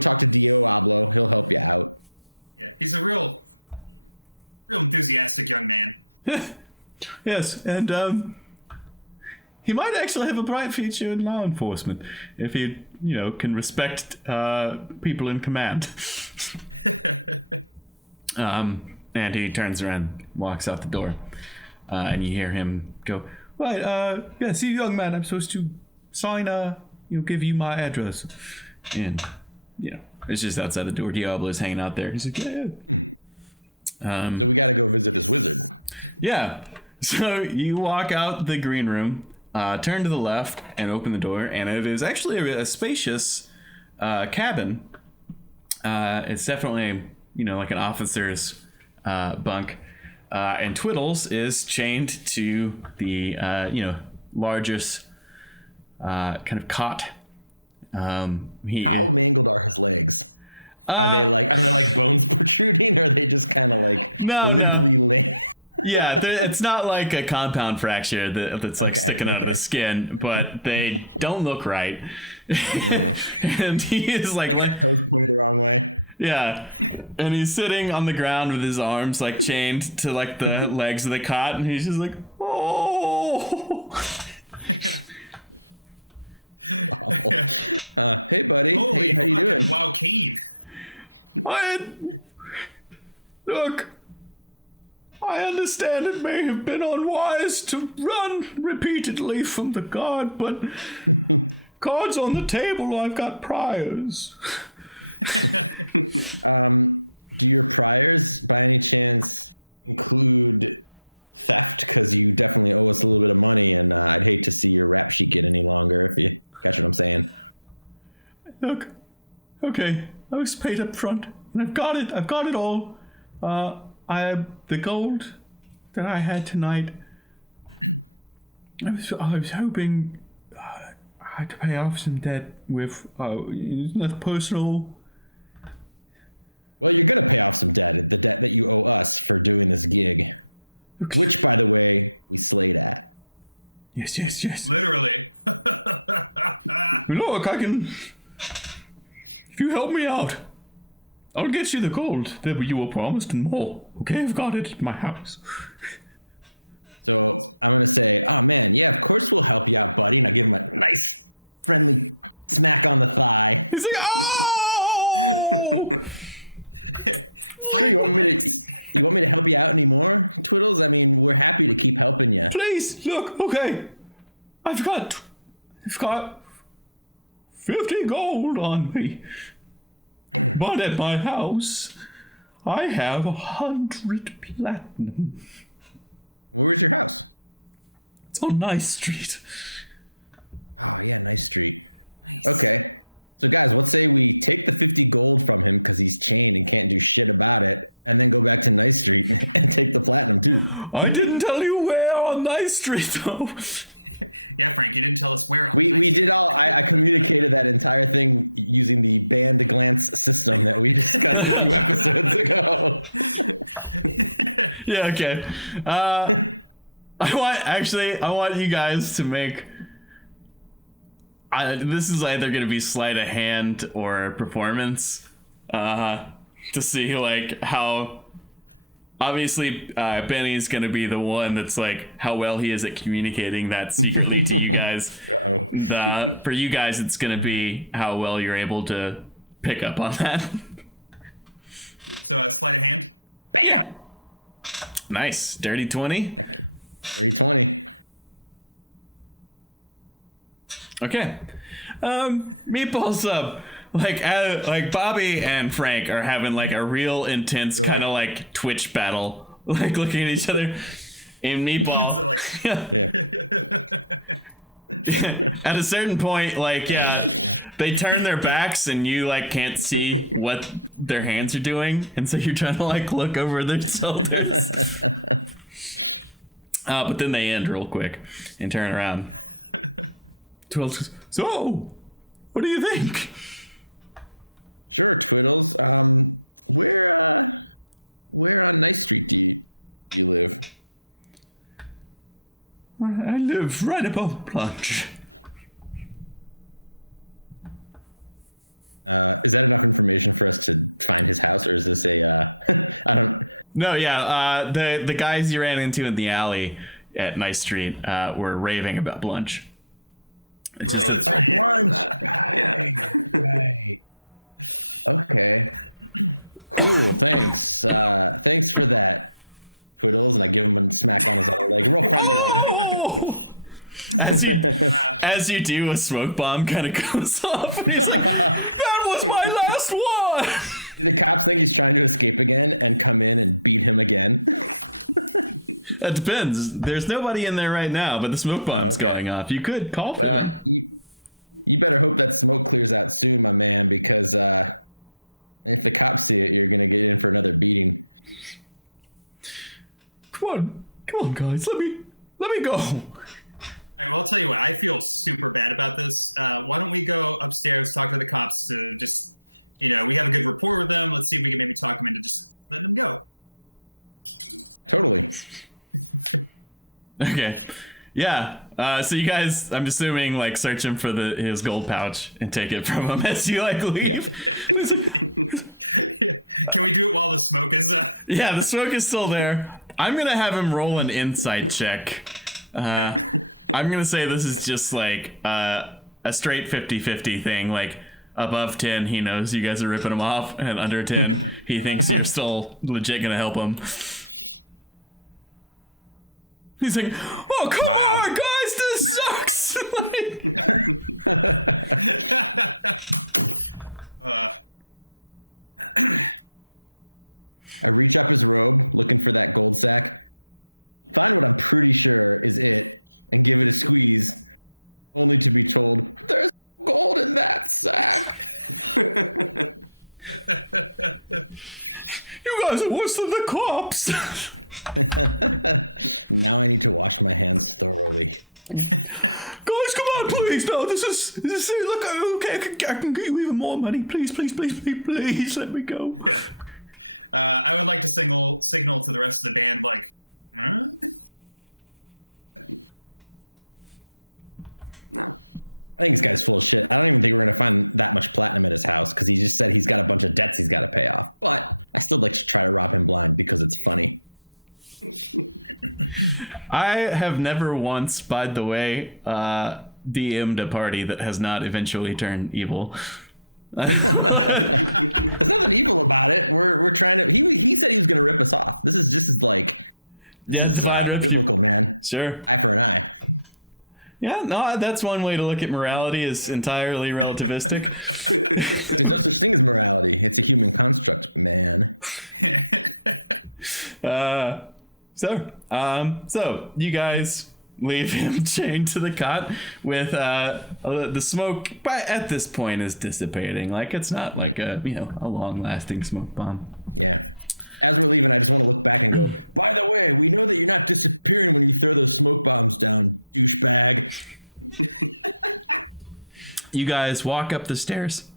talk to Dio Ablo. He'll help you out. Yeah, he's a real enthusiastic young man. Yes, and he might actually have a bright future in law enforcement if he, can respect people in command. And he turns around, walks out the door, and you hear him go, "Right, yes, you young man, I'm supposed to sign, give you my address." And, it's just outside the door. Diablo's hanging out there. He's like, yeah. So we got to go visit this wizard. Yeah. So you walk out the green room, turn to the left, and open the door, and it is actually a spacious cabin. It's definitely, like an officer's bunk. And Twiddles is chained to the, largest kind of cot. How mangled are his legs? Are they like bones protruding, or are they just kind of like limply laying? Yeah, it's not like a compound fracture that's like sticking out of the skin, but they don't look right. And he is like a toes pointed the wrong way. Yeah, and he's sitting on the ground with his arms like chained to like the legs of the cot, and he's just like, oh. Hey, buddy. Holy hey, how you doing? Wow, Keen. Look, I understand it may have been unwise to run repeatedly from the guard, but cards on the table, I've got priors. Do your priors, by any chance, include theft? Because you definitely owe us a little bit of money, and I'd hate to see your rap sheet get any longer, if you catch what I'm saying. Look, okay, I was paid up front, and I've got it all. The gold that I had tonight, I was hoping I had to pay off some debt with nothing personal. Well, you're gonna pay off some debt, the debt that you owe us for doing this gig, which, by the way, we slayed at. Yes. Literally. Look, I can. If you help me out, I'll get you the gold that you were promised and more. Okay, I've got it at my house. So I'm gonna say, oh man, yeah, of course we'll help you out, buddy. And I give him a nice, friendly smack on the thigh. He's like, oh! Sure, you want me to help you out anymore, Twiddles? I mean, we're happy to keep helping you. Please, look, okay. I've got 50 gold on me. But at my house, I have 100 platinum. Where's your house? It's on Nice Street. Oh, yeah, Nice Street. Nice. Okay. So, guys, let's say we take the 50 gold from him because he's chained and can't do shit about it, and then go back to Nice Street and take the platinum, too. I didn't tell you where on Nice Street, though. Yeah, Frank, you didn't tell us where. We did all. I communicated that entire thing using the band glance system that we discussed a few episodes ago. Yeah. Okay. I want you guys to make This is either going to be sleight of hand or performance to see like how. Obviously, Benny's going to be the one that's like how well he is at communicating that secretly to you guys. For you guys, it's going to be how well you're able to pick up on that. So sleight of hand. Bam. Nice. Dirty 20. Dirty 20. Okay. Meatballs up. Like Bobby and Frank are having like a real intense kind of like Twitch battle, like looking at each other. And Meatball, So, like, at a certain point, like they turn their backs and you like can't see what their hands are doing, and so you're trying to like look over their shoulders. But then they end real quick and turn around. Twiddles goes, so, what do you think? Sure, Twiddles. Where on Nice Street do you live? I live right above Plunge. Is that enough information for us to find his house, or is this a? I don't. No, yeah. The guys you ran into in the alley at Nice Street were raving about Blunch. that's right. Right. Okay. Cool. Thanks. Thanks for that, Twiddles. And I give him a smack on his other leg, real friendly one. As you do, a smoke bomb kind of goes off. And he's like, that was my last one. Do the cops think he's trying to escape again and come in and beat him again? That depends. There's nobody in there right now, but the smoke bomb's going off. You could call for him. You better hope that smoke clears out soon, my man, because if the cops see it, you're gonna get in for another beating. Come on, guys. Let me go. All right, well, I'll tell you what. I feel super bad about this. Why don't we go upstairs, talk to the cops to just, we have a good rapport with them. Let's see if we can maybe talk them into just letting them go. Totally. Okay. Yeah. So you guys, I'm assuming, like, search him for his gold pouch and take it from him as you, like, leave. Yeah. Can we do it while the smoke is... Yeah, the smoke is still there. I'm going to have him roll an insight check. I'm going to say this is just, like, a straight 50-50 thing. Like, above 10, he knows you guys are ripping him off. And under 10, he thinks you're still legit going to help him. He's like, oh, come on, guys, this sucks. I reach up his robe, looking for that gold sack. Find what I'm pretty sure is it, and give it a squeeze, only to be told, there's gold in that sack. You guys are worse than the cops. Now I need to wash my hands thoroughly. Guys, come on, please. No, this is look, okay, I can get you even more money. Please, let me go. Yeah. I would like to signal to the rest of the band, like, huh? No. I think this guy's full of shit. I don't even think we're going to find that much platinum at his house because he just said he's got a bunch of debts he's got to pay off. But I still like to try to rob him blind because it's funny. I have never once, by the way, DM'd a party that has not eventually turned evil. There's nothing evil about it. We're trying to. He said he was going to rip us off. This is just like this is biblical, man. Sure. Eye for an eye. Yeah, no, that's one way to look at morality, is entirely relativistic. There's no such thing as morality. It's a human construct, man. So you guys leave him chained to the cot with the smoke, but at this point is dissipating. Like, it's not like a long-lasting smoke bomb. Yeah. As we're leaving, I just want to look back and go, by the way, we know that you're not disappearing when you throw those smoke bombs down, douchebag. You guys walk up the stairs.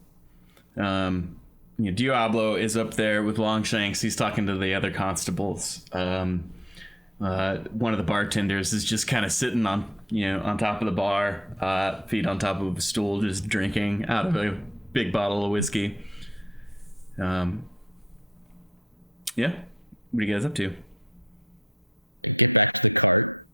Diablo is up there with Longshanks. He's talking to the other constables. One of the bartenders is just kind of sitting on top of the bar, feet on top of a stool, just drinking out of a big bottle of whiskey. Yeah. What are you guys up to? Get back to the cart.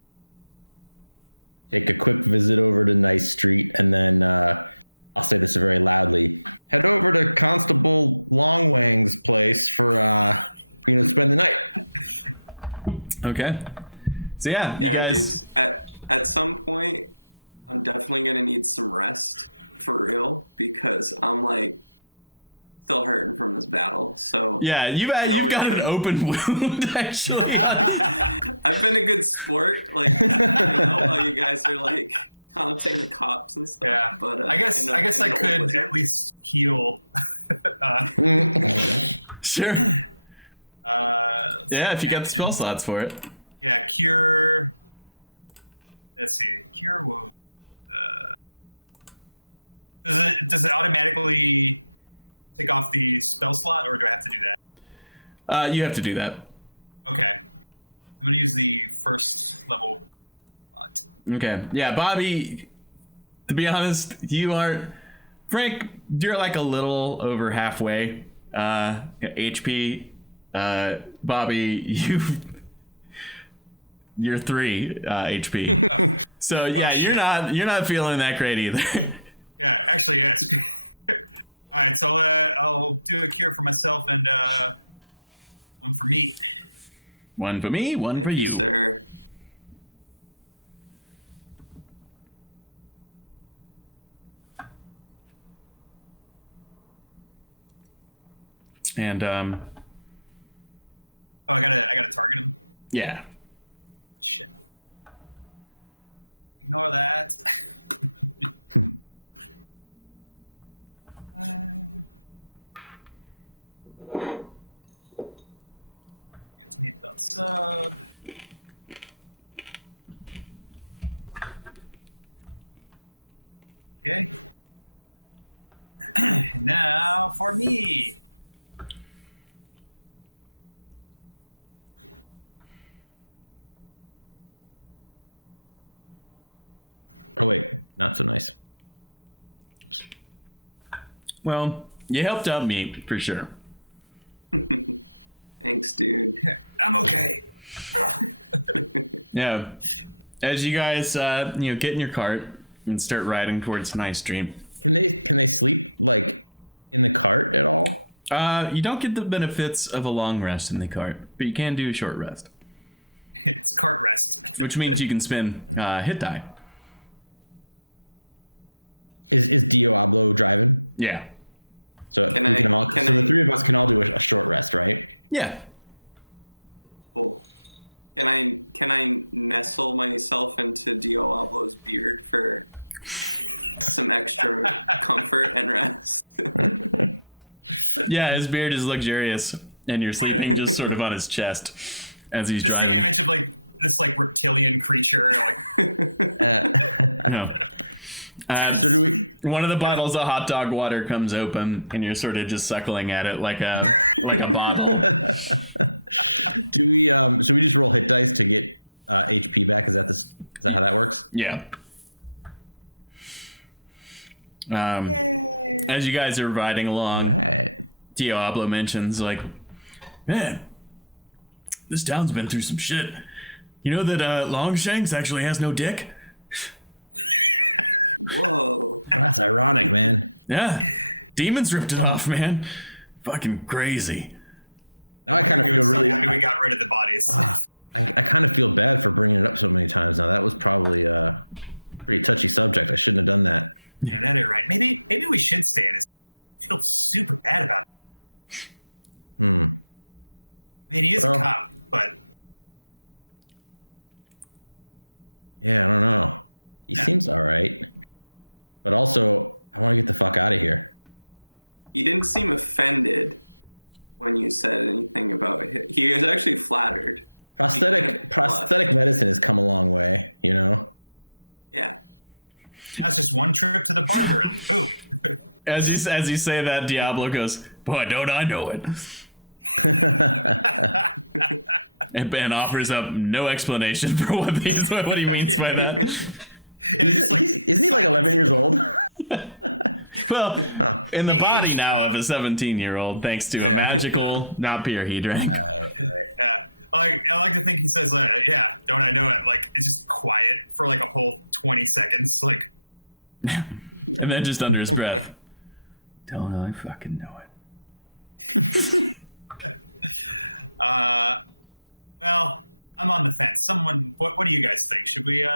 Take a quick visit over to Nice Street, and then I'll say this very loudly. Head over to Constable Longwang's place for spend the night. Okay. So yeah, you Yeah, guys. dudes. At some point, I'm definitely gonna need some rest for real because I'm like still hurting from this battle. So Yeah, you've got an open wound actually. I've been a good sport, like while you guys are like taunting the cops and stuff. Yeah, but I guess I could at least heal. Sure. Yeah, if you got the spell slots for it. Yeah, cure. Let's see, cure wound. Does it automatically take off the spell slot, or do I have to do that? You have to do that. Okay, I'm gonna use the first level slot. Okay. Yeah, Bobby, to be honest, Frank, you're like a little over halfway HP. Bobby, you're 3 HP. So yeah, you're not feeling that great either. Yeah, actually, yes. All right, so I'll do a cure for myself and one for me. One for me, one Thank for you. sir. And Oh, I gotta target him. yeah. Shit. Ignore that. Get me that sub. Okay. Now for me. Oh wait, not so nice. Well, you helped out me for sure. Thanks, dude. I'm okay. Yeah. As you guys get in your cart and start riding towards Nice Street. Can they sleep like in the cart at all? You don't get the benefits of a long rest in the cart, but you can do a short rest, It's cart rest. which means you can spin hit die. Is Diablo driving? Yeah. So Can we I- can all. can So the I- 3 of us can all do a short rest, right? Yeah. Cool. Can I nestle myself into Diablo's beard for some extra comfort and rest? Yeah, his beard is luxurious, and you're sleeping just sort of on his chest as he's Just driving. the image of like this like reptilian creature, like No. So do we? One of the bottles of hot dog water comes open, and you're sort of just suckling at it like a bottle. Do we? Should we just roll hit dice to get HP back? Is that how that works? Yeah. As you guys are riding along, Right. Diablo mentions like, man, this town's been through some shit. You know that Longshanks actually has no dick? Whoa. That's ironic, man. Yeah. Demons ripped it off, man. Fucking crazy. Now I kind of we feel were so really. happy we got rid of the bodies. I kind of feel bad for bringing it up so many times now. That was probably a pretty touchy subject. I shouldn't have done that. Yeah, that is right. Maybe we should stay in this. I feel super bad about it. I mean, he is a Well- cop, but Yeah, I don't know. He seems all right. But also, I want to get the fuck out of here. He didn't seem offended when you said anything about it. He was actually flattered. Prosthetic medicine has come a long way, you know? Yeah. that's just one trip to the barber and boom. As you say that, Diablo goes, boy, don't I know it. And Ben offers up no explanation for what he means by that. Isn't he like 11 years old? Well, in the body now of a 17-year-old, thanks to a magical, not beer he drank. I like to think he says, yeah, don't I know it? Like, it's just quiet for like a whole 20 seconds. Like, and then just under his breath, don't I fucking know it. Well, I'm on the fence. What do you guys think? Should we,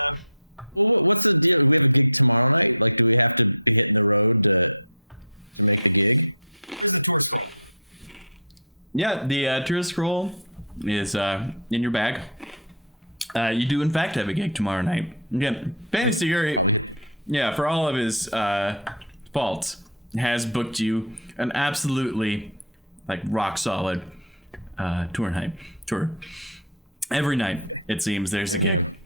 Well, what's the deal? Do we have a gig tomorrow night? Like, do we have to be hitting the road to make the gig? Where's the tour scroll? Yeah, the tourist scroll is in your bag. You do, in fact, have a gig tomorrow night. Again, thanks to your... Yeah, for all of his faults, has booked you an absolutely, like, rock-solid tour. Every night, it seems, there's a gig.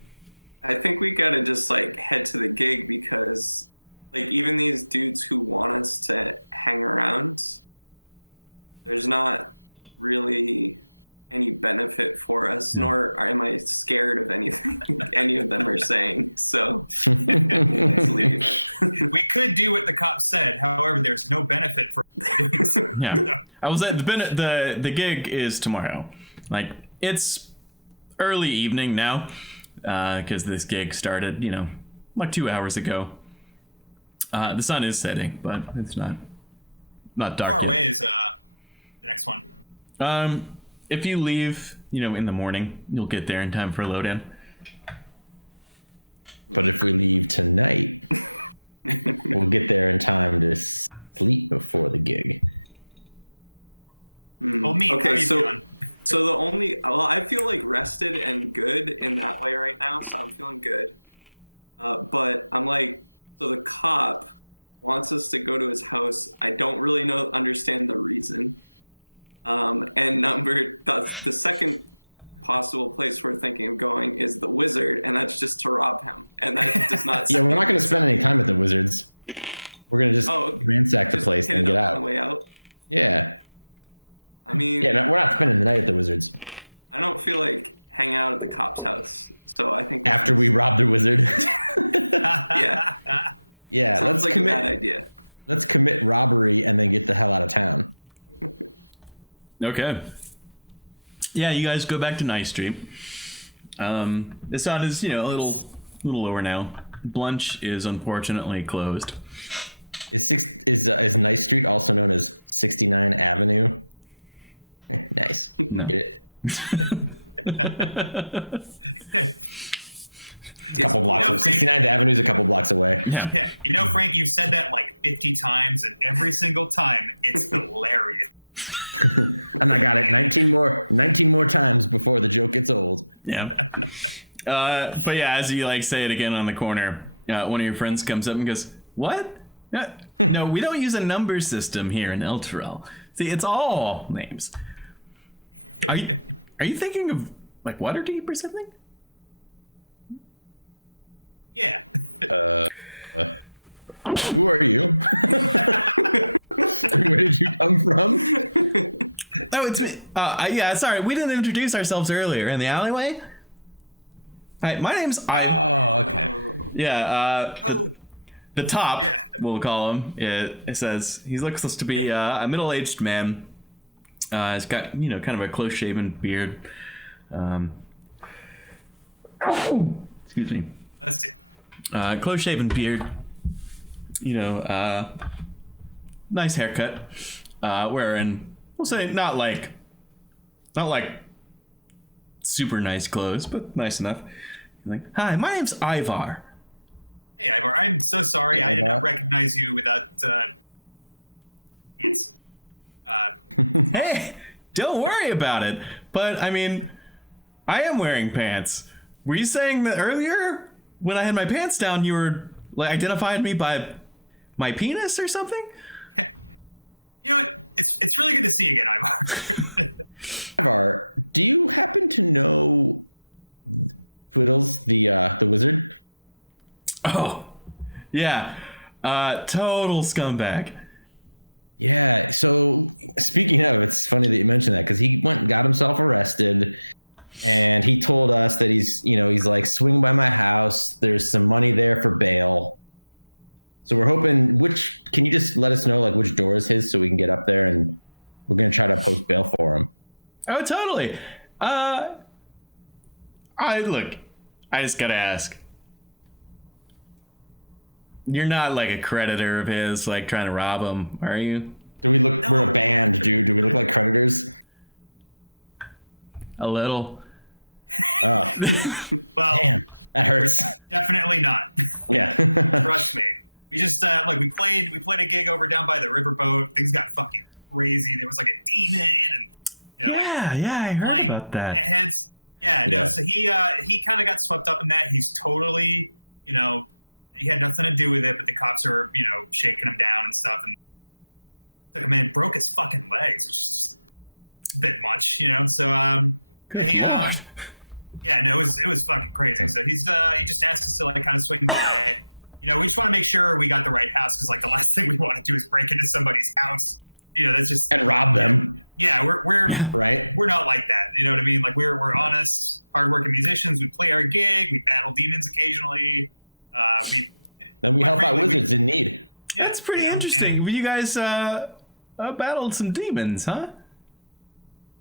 I think we gotta just like head to the gig because like even these dudes who want us to hang around, there's not really any benefit for us, nor am I scared of anything any of them are saying. So let's leave. We could do what the cops said. However, there's no benefit for doing so. Yeah. I was at the gig is tomorrow. Like, it's early evening now. Because this gig started, like 2 hours ago. The sun is setting, but it's not dark. How far yet. away is the next one? If you leave, in the morning, you'll get there in time for a load in. But if we leave tonight, we'll get there in time to sleep before the gig. Well, me. Okay, how are you feeling? So I feel like rested and good in that way right now, so I'm feeling good. But I'm like, so the cop wants us to go to his house. I don't really understand the reason. And the second possible place we're thinking of going is the Wizard, and that's just to rob him. And that does not. Yeah, we're not going to spend any time at the Wizards. We're going to just ransack the place and get out. On the way out. Yeah. I mean, yeah, no, we're not spending the night at the Wizards. I don't feel like hanging out at the cop's house, so I think after we rob the Wizard. Yeah. Yeah, Sounds like a bad idea. Let's commit robbery and then get the hell out of town. Okay. Yeah, you guys go back to Nice Street. The sun is, a little lower now. Blunch is unfortunately closed. Is Nice Street also known as 69 Avenue? Nice. No. Get it? Couple blocks. 69th Avenue is a couple blocks away. Yeah. Frank, you've said that like 50 times, and every single time it's hilarious. And I got it 19 more times before the joke gets old. Yeah. But yeah, as you say it again on the corner, one of your friends comes up and goes, "What? No, we don't use a number system here in Elturel. See, it's all names. Are you thinking of like Waterdeep or something?" Yeah. Who are you? Where did you come from? Oh, it's me. Yeah, sorry, we didn't introduce ourselves earlier in the alleyway. Hi, my name's okay. Yeah, the top, we'll call him. It says he looks to be a middle-aged man. He's got kind of a close-shaven beard. Excuse me. Let's see. Close-shaven beard. Nice haircut. Wearing, we'll say, not like super nice clothes, but nice enough. Like, hi, my name's Ivar. Hey, Ivar, I'm so sorry. I did not recognize you without pants. Hey, don't worry about it. But, I mean, I am wearing pants. Were you saying that earlier when I had my pants down, you were identified me by my penis or something? You know what? It's really good to see you again, Ivar. Ivar, do you happen to know Twiddles, the wizard? Oh, yeah. Total scumbag. Yeah. So speaking of, it's funny that you mentioned that because he went and got himself arrested. And he told us that he's like, swing by my house. There's some money there for bail. So we're hoping, can you just let us know like which door is his so we can get up there, and we're going to try to post bail for him. Oh, totally. I just got to ask. You're not like a creditor of his, like trying to rob him, are you? We're a band, dude. Do we look like creditors? A little. Oh. Well, damn. That hurts. definitely not. Yeah. Trust me. We just we played a gig over down by the riverboat. Things got fucking crazy. There was like a demon and I heard about that. Heads. Yeah, no. So he kind of got swept up in that. He's totally, he had nothing to do with it, but the cops are, shaking him down and stuff, and took him in, broke his fucking legs, which is just a bit much, So it was fucking crazy. So he just asked us to like kind of swing by. We just want to make sure we got the right house, because like the last thing we want to do is break into somebody's house. That's just, and rob them. Yeah, we're right. We're not like that. You know what I mean? Like we're honest, hardworking musicians. We play our gig. We battle demons occasionally. We help out wizards in need. Yeah, that's pretty interesting. You guys battled some demons, huh?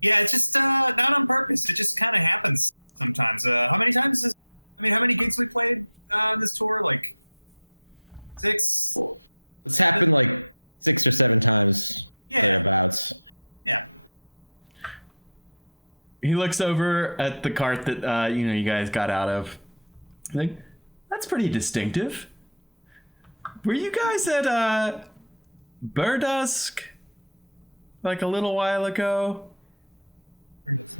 Yeah, it's just not on purpose. It just kind of happens sometimes. How many gigs we played on this tour? Like 6. It's happened like 6 or 7 times. Yeah. Thereabouts. Yeah. He looks over at the cart that you guys got out of. Like, that's pretty distinctive. Were you guys at Burdusk like a little while ago?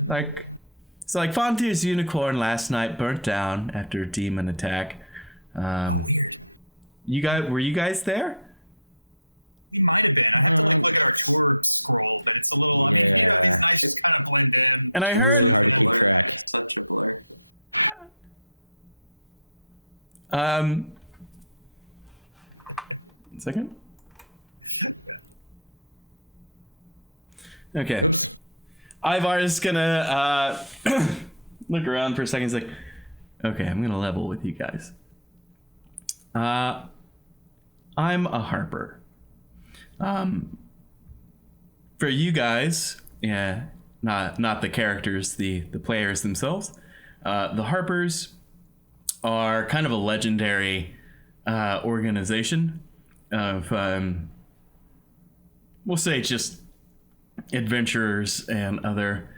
Like, it's like Fontier's unicorn last night burnt down after a demon attack. Weird. Were you guys there? We might have been. I have to look at our tour scroll, but it's a little. I mean, these nights just kind of blend in. And I It's heard really hard to keep track. Such a blur. Second. Okay. Oops. Ivar is gonna look around for a second. He's like, okay, I'm gonna level with you guys. I'm a harper. For you guys, not the characters, the players themselves. The Harpers are kind of a legendary organization of, we'll say, just adventurers and other,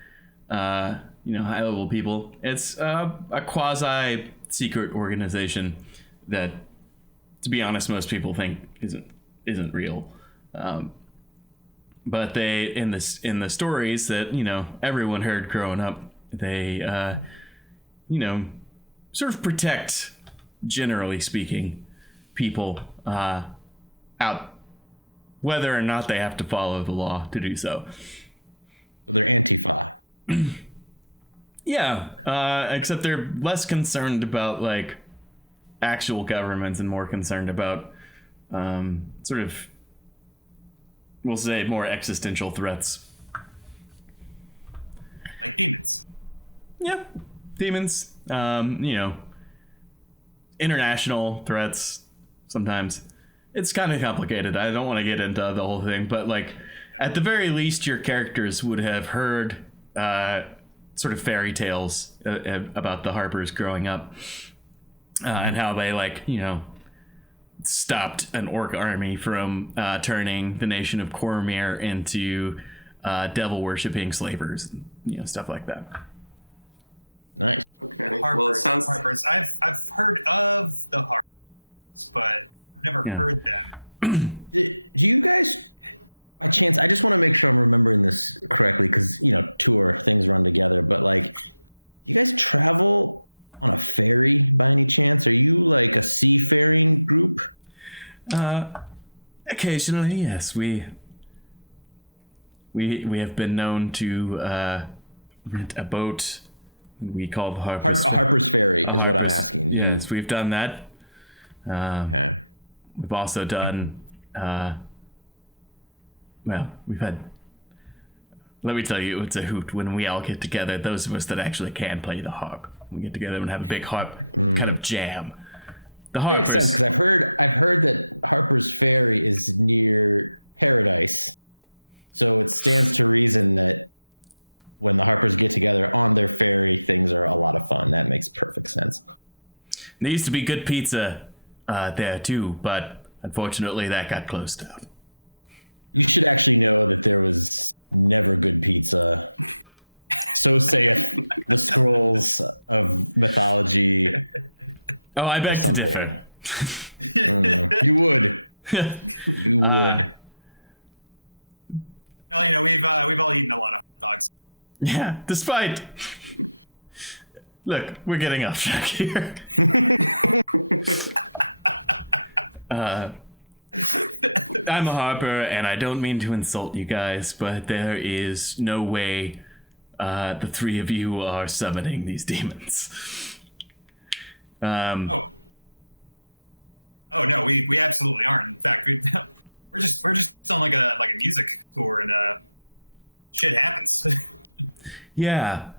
high-level people. It's a quasi-secret organization that, to be honest, most people think isn't real. But they, in the stories that everyone heard growing up, they sort of protect, generally speaking, people out, whether or not they have to follow the law to do so. They're Antifa. Yeah, except they're less concerned about like actual governments and more concerned about sort of, we'll say, more existential threats. Like demons. Yeah, demons. International threats. Sometimes it's kind of complicated. I don't want to get into the whole thing, but like, at the very least, your characters would have heard sort of fairy tales about the Harpers growing up, and how they stopped an orc army from turning the nation of Cormyr into devil worshipping slavers, stuff like that. Nice. Okay. Harpers. I've heard of the Harpers, but I've never heard them. Do you guys, by chance, I just want to make sure I'm remembering this correctly, because tour things run together, but like, you guys travel on a ferry by any chance? Are you like a seafaring group? Occasionally, yes. We have been known to rent a boat. We call the Harper's Ferry is what I'm asking. Yes, we've done that. Okay. We've also done. We've had let me tell you, it's a hoot when we all get together. Those of us that actually can play the harp, we get together and have a big harp kind of jam. The harp Makes sense because I've heard that Harper's Ferry is near Paradise, so it stands to reason that when the Harpers get together on their ferry, things are a lot of fun. That makes perfect sense. There used to be good pizza there too, but unfortunately that got closed down. You should actually know that there was never good pizza. So saith the scrolls of mythology. Oh, I beg to differ. You would. You would. Well, we've all eaten a lot of hot dogs. Yeah, despite... Look, we're getting off track here. I'm a harper, and I don't mean to insult you guys, but there is no way the three of you are summoning these demons. Oh no, we absolutely aren't. In fact, we're just on like a music tour, and shit happens. Yeah.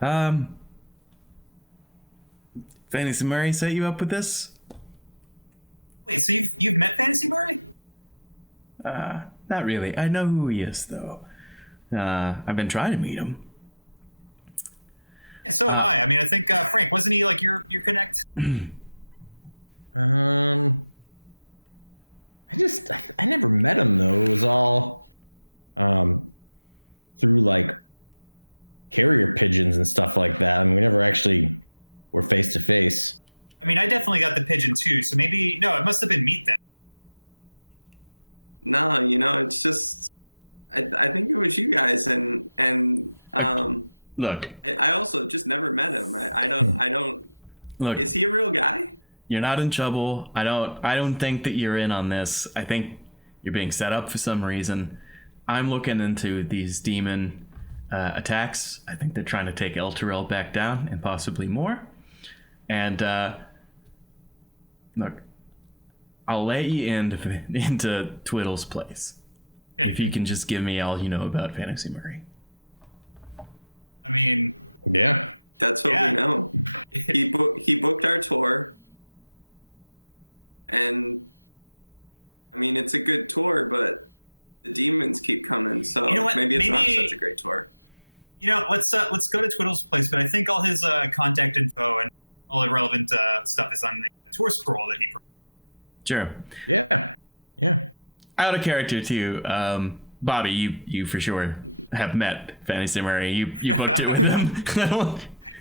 Fantasy Murray set you up with this? Wait, so you've met Fantasy Murray? Not really. I know who he is, though. I've been trying to meet him. Yeah, so have I. I mean, I think Frank, wasn't he like your connect? I never met him though. It was all through like carrier pigeons and stuff like that. I mean, we never actually were face to face. I mean, I definitely got the pigeon too. So maybe it must have been meet then. No, it's just I think it was you guys, and Look, I also just never met him. I don't. Look, is he a real guy? You're not in trouble. I don't think that you're in on this. I think you're being set up for some reason. I'm looking into these demon attacks. I think they're trying to take El Terrell back down and possibly more. And look, I'll let you into Twiddle's place if you can just give me all you know about Fantasy Murray. I mean, Yeah. That's what we know. He booked our tour. And I mean, it's a good tour, but the demons keep coming, so maybe it's not such a great tour. Let's go to Twiddle's place, but I think all his contact info and all the relevant stuff is on the tour scroll that he provided. Sure. Yeah. Out of character too, Bobby, you for sure have met Fantasy Murray. You booked it with him.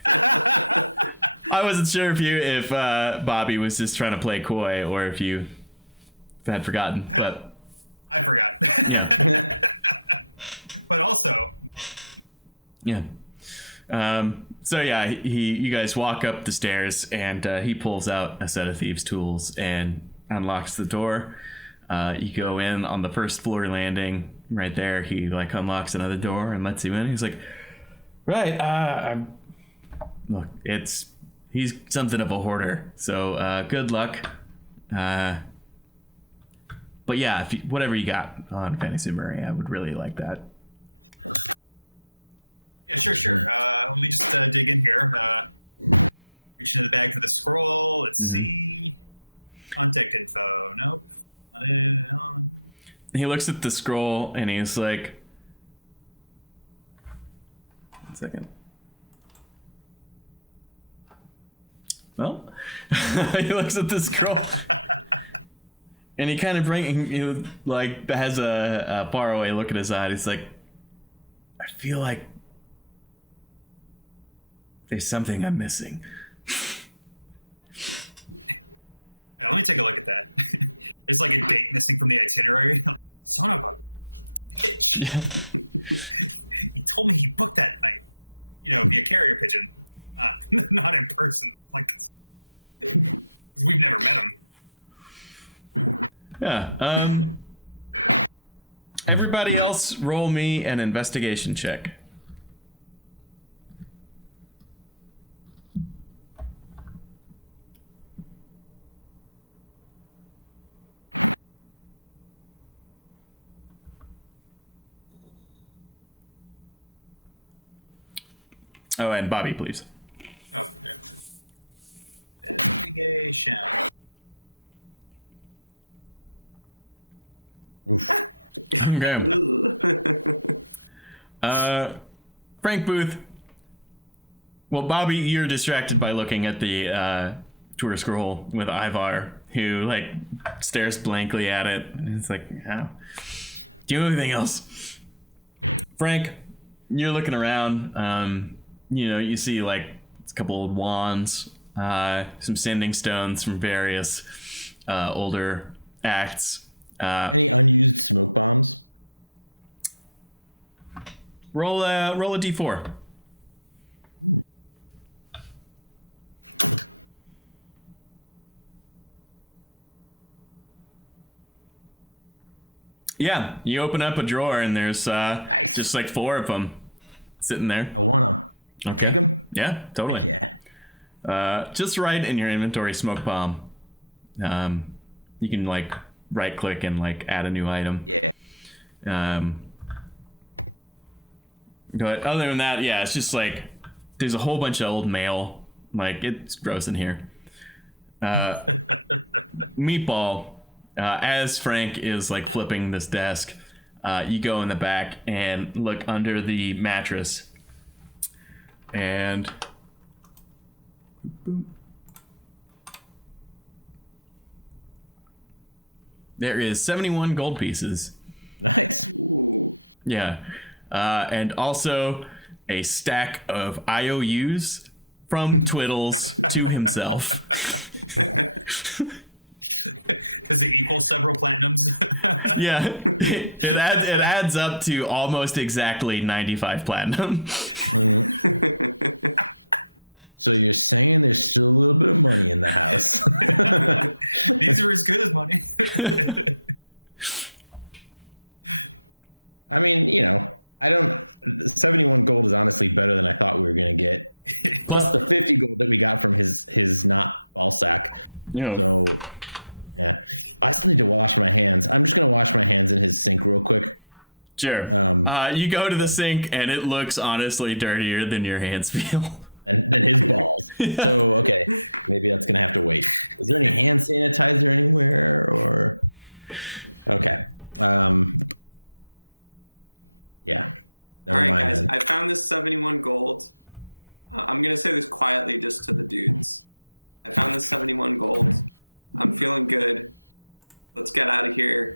I wasn't sure if Bobby was just trying to play coy or if you had forgotten, but I forgot. Yeah. But also, yeah. So yeah, you guys walk up the stairs and he pulls out a set of thieves' tools and unlocks the door. You go in on the first floor landing right there. He like unlocks another door and lets you in. He's like, right, look, he's something of a hoarder, so good luck. But yeah, whatever you got on Fantasy Murray, I would really like that. yeah, sure. Let me just dig in here. Reach into the bag for the scroll. Let's see. Contact info. Nope. He looks at the scroll and he's like, 1 second. Well, he looks at the scroll and he kind of has a faraway look at his eye. He's like, I feel like there's something I'm missing. Yeah, let me take a look at that. There's like a date missing from the itinerary. Son of a bitch. He told me he booked that night, via carrier pigeon, not in person. Like, 'cause we've never met him. Yeah. Everybody else, roll me an investigation check. Oh, and Bobby, please. Oh, yeah. Investigation. Oof. Okay. Frank Booth. Well, Bobby, you're distracted by looking at the tour scroll with Ivar, who like stares blankly at it. And it's like, oh. Do you have anything else? Frank, you're looking around. You see like a couple old wands, some sending stones from various older acts. Any unused smoke bombs? Roll a d4. Yeah, you open up a drawer and there's Nice. just like 4 of them sitting there. I want them. Take them? Yeah, totally. Yeah. Just write in your inventory smoke bomb. You can like right click and like add a new item. Yeah. But other than that, yeah, it's just like there's a whole bunch of old mail. Like it's gross in here. Meatball, as Frank is like flipping this desk, you go in the back and look under the mattress. And boom. There is 71 gold pieces. Nice. Ooh. Yeah. And also a stack of IOUs from Twiddles to himself. Does it equal several platinums? Yeah. It adds up to almost exactly 95 platinum. So you're saying there's still a little bit of money in the house. These are as good as money. I mean, 71 gold is honestly better than I thought we were going to get. Plus the 50 gold that we got from his not ball sack. Yeah. So, yeah. I still need to wash my hands. I'm just going to wash my hands in his sink real quick. Sure. You go to the sink and it looks honestly dirtier than your hands feel. And then his balls. So, okay. Maybe that's going to have to wait. Is there any hand sanitizer anywhere or? Okay. Yeah. All right, guys. Then. I found this 71 gold. I'm going to say this quietly just to the dudes. I found this 71 gold. I'm feeling good. Let's get out of here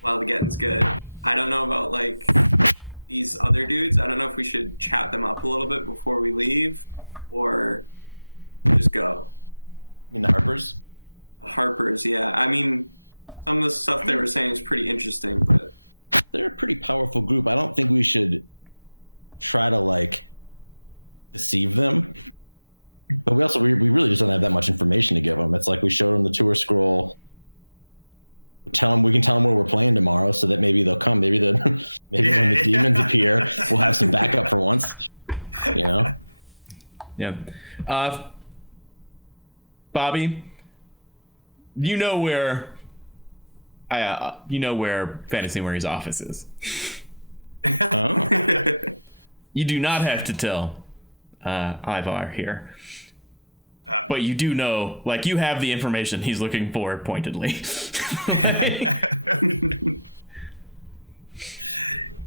while the getting's good. I don't know about, like, these other dudes. I don't know if we should chat them up a little bit before we leave or just go. You mean the Harpers? The Harpers, yeah. I mean, some of the stuff they were saying is pretty interesting, but... They're a pretty powerful group. I don't think we should try to like deceive them. But we really just don't have that much information to give them. It's like we showed them the tour scroll. We can tell them where we're playing tomorrow, so that maybe they'll come. Maybe when the demons appear, we'll have some backup for once. Yeah. Bobby, you know where Fantasy Murray's office is. Oh. You do not have to tell Ivar here. But you do know, like, you have the information he's looking for pointedly.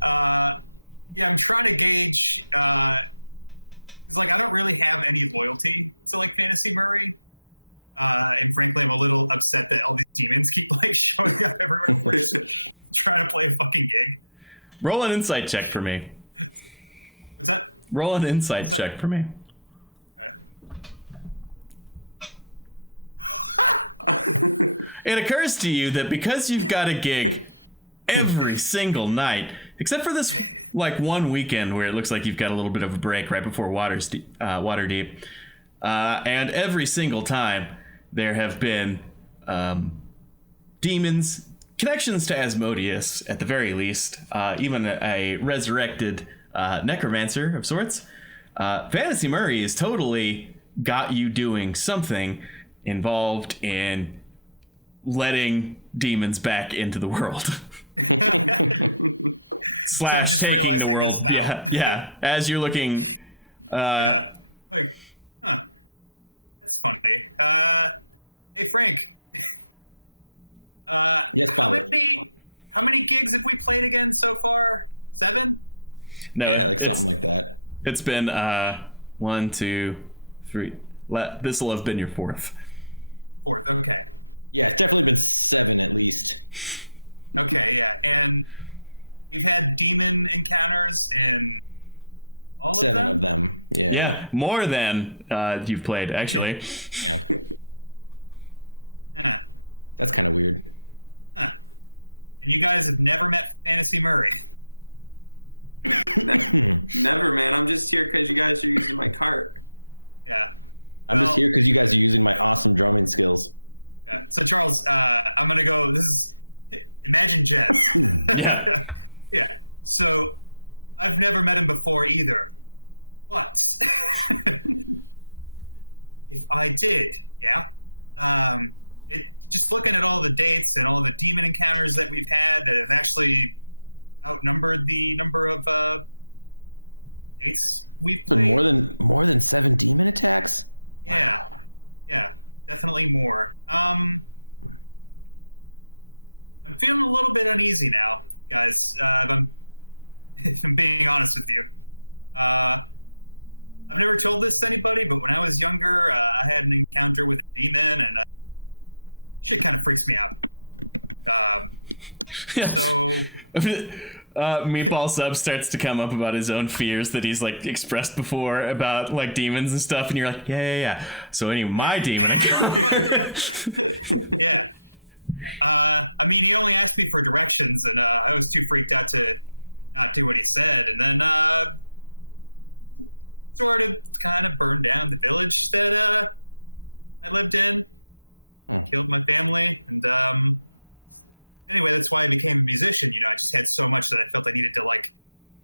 I'm trying to gauge, because, like, I don't really have any loyalty to, like, Fantasy Murray. And frankly, I'm a little upset that all these demons keep like showing up everywhere. We're just trying to play a fucking gig. Roll an insight check for me. What's that? Roll an insight check for me. It occurs to you that because you've got a gig every single night, except for this like one weekend where it looks like you've got a little bit of a break right before Waterdeep, and every single time there have been demons, connections to Asmodeus at the very least, even a resurrected necromancer of sorts. Fantasy Murray has totally got you doing something involved in letting demons back into the world. So I'm just realizing the world. this now. Yeah. As you're looking Yeah. Like, huh. That's funny. Hey, Frank. Yes, how Bob. many gigs have we played again so far? 7? No, Yeah, like something like that. It's been 1, 2, 3. This will have been your 4th. 4th, okay. Yeah, it's definitely been 7 at least. Okay, yeah. And we've had demon encounters in all 7 of them? Yeah. Yeah, more than you've played, actually. Yeah. Huh. That's kind of weird. Huh. And you guys have never met Fantasy Murray? Never, man. I'm just here because you guys are using my cart. Yeah. I'm just Well- here because you guys are using my awesome drumming skills. Yeah. So Charles, I'm gonna go. This is imagine Jez. Yeah. Yeah. So I've never met him before either, but if I did, yeah, it just looking at all the dates and all the demon encounters that we've had that have actually outnumbered the number of dates we've Been played. more than 7 demon attacks? Yeah. Yeah, definitely more. I'm feeling a little bit uneasy now, guys. If I'm being honest with you. I've never told this to anybody, but when I was younger, I had an encounter with a demon, and shit kind of freaks me out. So Meatball Sub starts to come up about his own fears that he's like expressed before about like demons and stuff, and you're like, yeah. So anyway, my demon. yeah. I mean, he only asked me for directions, and I was too freaked out to not do what he said, and then sort of kind of burned down the village that I lived in, killed my family, and anyway, that's why I became a musician. I just had so much that I felt I needed to like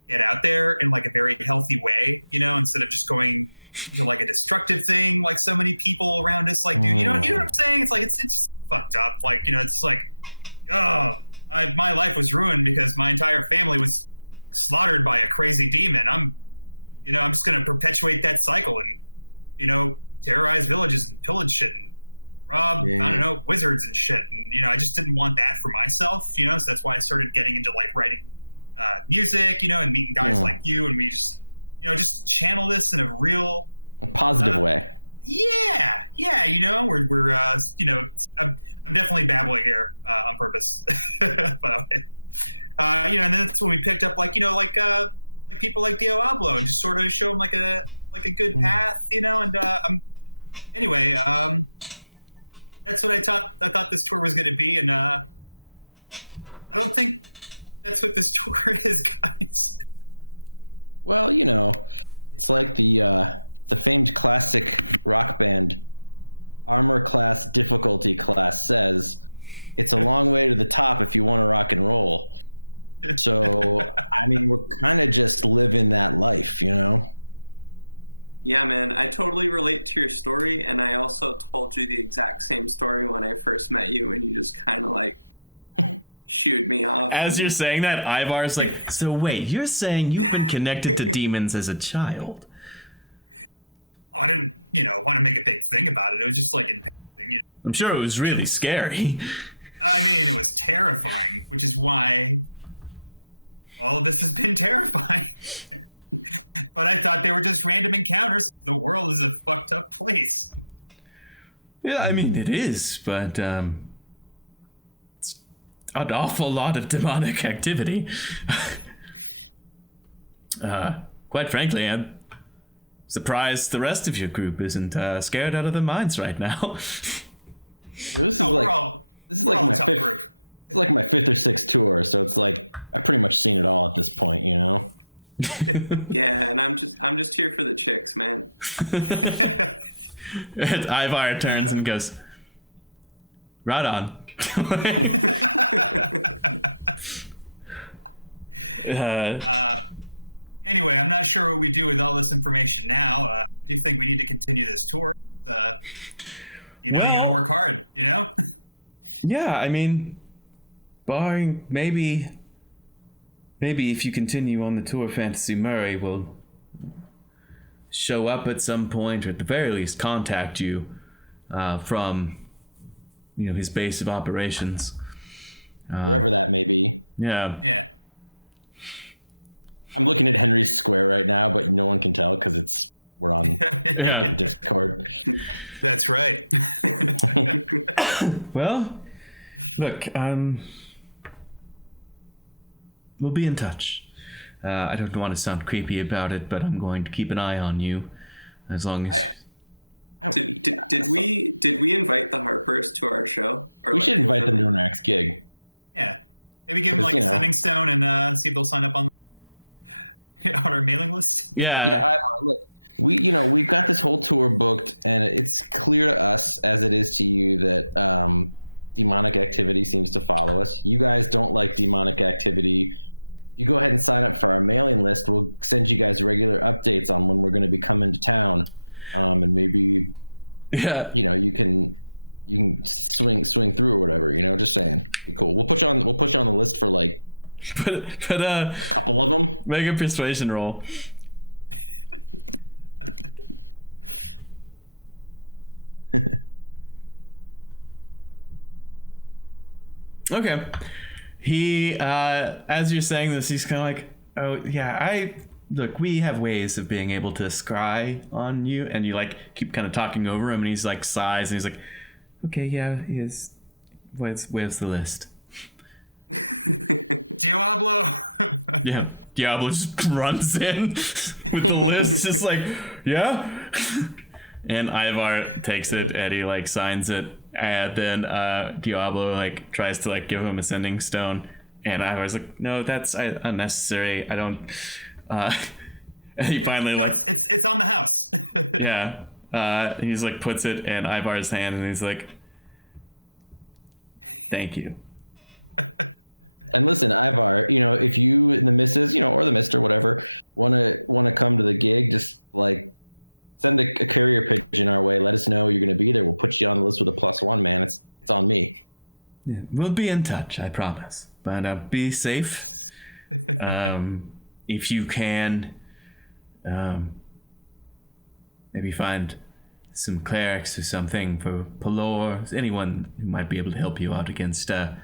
get out there in like a very healthy way, instead of just going to like a destructive thing like so many people around us like do. You know what I'm saying? It's like it's just fucked up. Like, it's like, my life was ruined because my entire family was slaughtered by a crazy demon. I'm just gonna perpetuate that cycle and terrorize villages and pillage shit and rob I don't know, wizards and shit. And I just didn't want that for myself. So that's why I started getting into like writing music, and meeting guys like you, and we just just channel this in a real positive way. Yeah, we're I'm definitely babbling here on purpose. But and then that's when we picked up like people like Diablo and just sort of show them like a good path, and anyway, that's what I thought this tour was going to be, and I don't think that's what this tour is, guys. Well, it's like the famed classic rock band Armor Class Difficulty Class says, it's a long way to the top if you want to rock and roll. So, I mean, we're kind of just living that life, Yeah, man, I totally relate to your story, and I also told you the exact same story when I first met you, and you just kind of like shooed me off. As you're saying that, Ivar's like, so wait, you're saying you've been connected to demons as a child? I didn't, want to make a big thing about it. It was just like in I'm sure it was really scary. I mean, it was terrifying, which is why all of this has been terrifying. But I thought they were just random encounters. The world is a fucked up place. Yeah, I mean, it is, but it's an awful lot of demonic activity. Quite frankly, I'm surprised the rest of your group isn't scared out of their minds right now. This is like my fifth. Group. It's like my 5th or 6th tour, so it's like I've pretty much seen it all at this point, Yeah, and I'm just here for the chicks, man. And Ivar turns and goes, right on. Anyway, I'm not sure what we do with all this information now. Do you think we need to continue this tour? You gotta work hard, Yeah, I mean, barring maybe if you continue on the tour, Fantasy Murray will show up at some point, or at the very least contact you from his base of operations, Wherever that may be. Yeah. I'm looking at Henry's square right now, but no one can tell because we're on Yeah. Discord. That's right. Well, look, we'll be in touch. I don't want to sound creepy about it, but I'm going to keep an eye on you as long as. Did we invite the Harpers to our show? Or We should invite them to our next gig. Yeah. Maybe give them like a sending stone and see if they'll sign up on our mailing list. Yeah. Look, we've got this whole tour booked, and it's clear to us, as it is to you, that demonic activity seems to follow us. You guys don't like demonic activity. You go ahead and sign up for our mailing list. We'll send you guys regular updates on when we're going to be coming to town, and maybe you can swing through or whatever. Just saying, be cool. We'll put you on the list for like But a couple of them. Make a persuasion roll. Okay. He, as you're saying this, he's kind of like, oh, yeah, look, we have ways of being able to scry on you. And you, like, keep kind of talking over him, and he's, like, sighs, and he's like, okay, yeah, where's the list? Diablo. Yeah, Diablo just runs in with the list, just like, yeah. And Ivar takes it, and he, like, signs it. And then Diablo like tries to like give him a sending stone, and I was like, no, that's unnecessary. I don't. And he finally no, like, it's on the house. Yeah. He's like puts it in Ivar's hand, and he's like, thank you. And listen, Ivar, if you and the missus, or the mister, whatever, want to come to the gig, just like send a carrier pigeon our way. Let us know you're going to be there. We'll put you on the list with a +1, man. It's on me. Yeah, we'll be in touch, I promise. But be safe. If you can, maybe find some clerics or something for Pelor, anyone who might be able to help you out against, the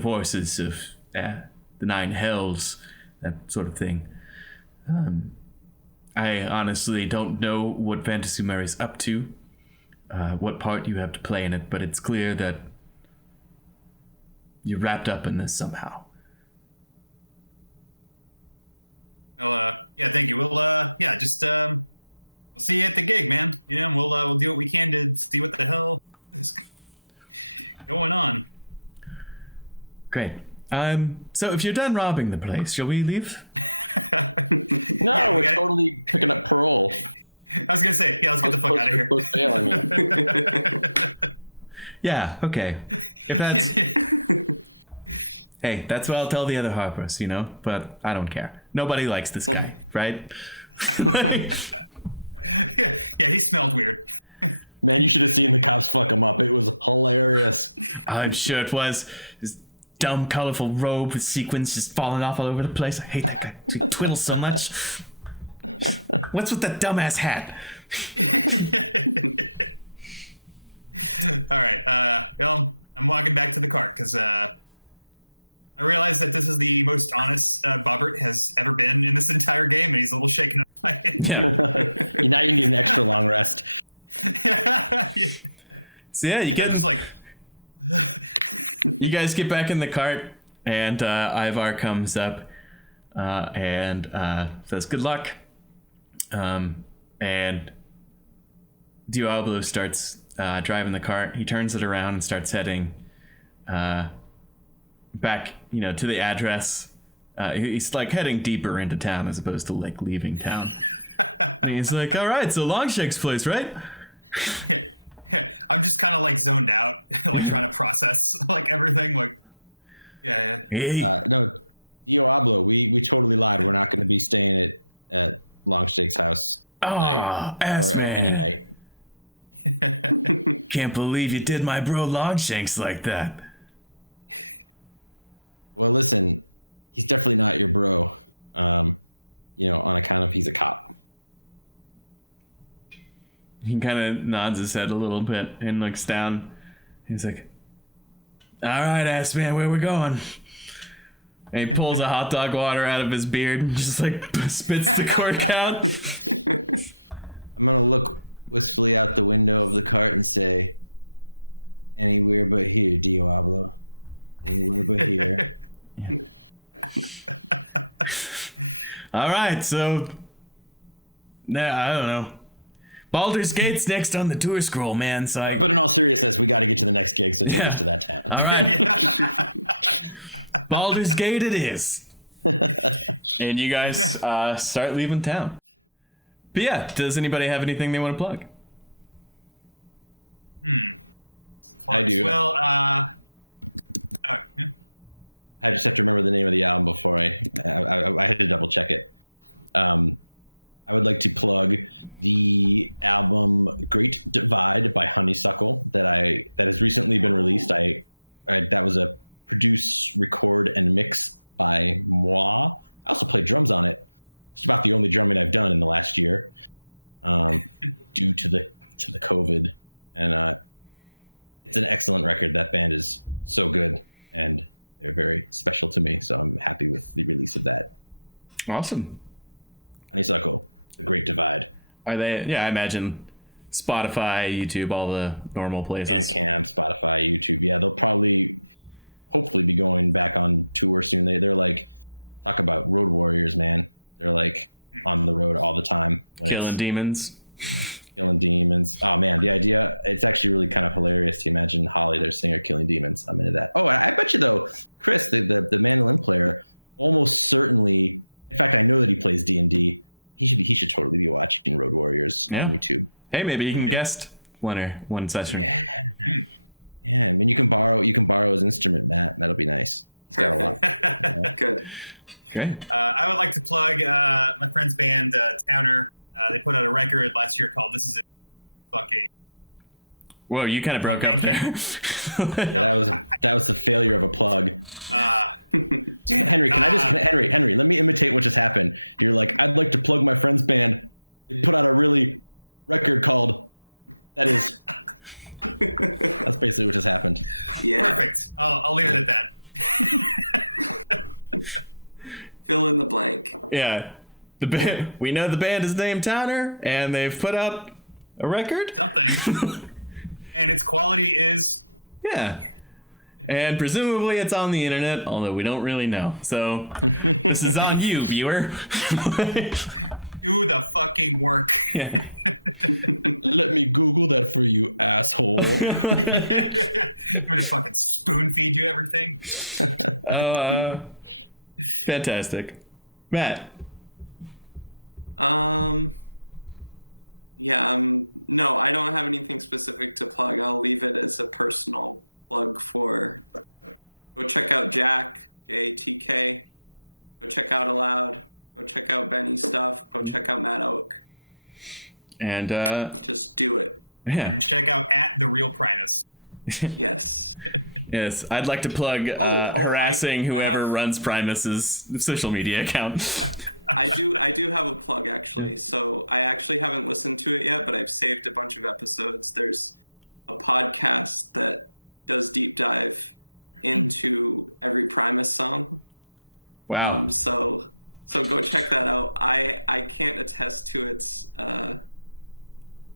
forces of the Nine Hells, that sort of thing. I honestly don't know what Fantasy Mary's up to, what part you have to play in it, but it's clear that you're wrapped up in this somehow. Well, yeah, thank you. We'll we'll see you at the gig, man. We'll do what we can to see what the hell is going on. Great. So if you're done robbing the place, shall we leave? No, yeah, we're totally picking up parole. I was gonna say, let's get the fuck out of here. Yeah, okay. If that's hey, that's what I'll tell the other Harpers, but I don't care. Nobody likes this guy, right? Yeah, he smelled weird. Man, you should have seen the cops fuck him up. It was hilarious. I'm sure it was. His dumb, colorful robe with sequins just falling off all over the place. I hate that guy. He twiddles so much. What's with that dumbass hat? All right. I'm walking back to the cart because I realize that this is the most honest Bobbert has ever been in this entire game, and he's a little shaken up by it. Yeah. Now you need an extra long rest. Yeah. So yeah, you guys just like you guys get back in the cart, and Ivar comes up and says good luck. And Diablo starts driving the cart. He turns it around and starts heading back, to the address. He's like heading deeper into town as opposed to like leaving town. And he's like, all right, so Longshank's place, right? I'm just kind of like zoned out, like trying to process like everything. Like, yeah. No, Diablo, we totally lied. We're not going to be staying at Longshank's house tonight or any night. Can't believe you did my bro Longshanks like that. Well, listen, he's definitely not your bro. On account of he's a cop. He kind of nods his head a little bit and looks down. He's like, all right, ass man, where we going? And he pulls a hot dog water out of his beard and just like spits the cork out. I'm gonna look wistfully out the window of the cart and say, anywhere but here, Diablo. Anywhere but here. All right, so I don't know. Baldur's Gate's next on the tour scroll, man. So But in all seriousness, we got to get to the next gig, so take us to that town. all right. Baldur's Gate it is. And you guys start leaving town. But yeah, does anybody have anything they want to plug? I do. Well, I just have to remember the name of the album before I had to double check it. I would like to plug the album Great Divide by Honeysuckle that has recently been released. That was a produce, record, and mix by moi. I also played drums on it. It's about the only drumming I've done in the last year, due to the COVID. And it's an excellent record. That band is so good, and they're very special to me. So I'm happy with the release of that. Awesome. Honeysuckle, The Great Divide. Are they? Yeah, I imagine Spotify, YouTube, all the normal places. Bandcamp, Spotify, YouTube. Yeah, they'll hopefully be going back on tour soon. They're like, talk about road warriors, man. They're like on the road all the time. Killing demons. Killing demons. Oh man, the idea, it's actually really kind of hilarious to imagine Holly, their singer, killing demons. I'm into that. Oh, I bet you though, Chris, the mandolin player, almost certainly, in fact, I know that he plays D&D. He should totally be watching Road Warriors on YouTube. Hey, maybe you can guest one session. Yeah. Yeah, I mean you can borrow his instrument, Matt. That'll be nice. He's got a lot. Yeah. Good. Great. I would like to plug my friend's band, Towner. They put out a record last year called "This Is It." Fucking. Whoa, you kind of broke up there. Yeah, that was a failure of a plug. Henry, Henry, let me imitate what just happened. You're like, I'd like to plug my friend's band. They put out a really record called. That is. That's basically what just happened. Yeah. Perfect. I'll leave it at that. Fill in the blank. Yeah. We know the band is named Towner, and they've put out a record. Something. And its quality is. Yeah. And presumably it's on the internet, although we don't really know. So this is on you, viewer. Do the fucking work. Yeah. Let me Google that for you, asshole. I'm gonna fucking spoon feed you everything. Fantastic. Matt. No, I don't have anything specific to plug. I'll leave it as a personal plug for go check out Jack, JTK. Go check out Aloud. Go check out Benny's stuff. Go check out Matt Oak. And just do it. yeah. And check out The Real Primus. Yes. Yes, I'd like to plug harassing whoever runs Primus's social media account. I do have a plug actually. So I actually haven't listened to it yet, but I've saved a bunch of episodes. There's a podcast that does deep dive into every Primus song. Wow. So go check that out. I can't attest to its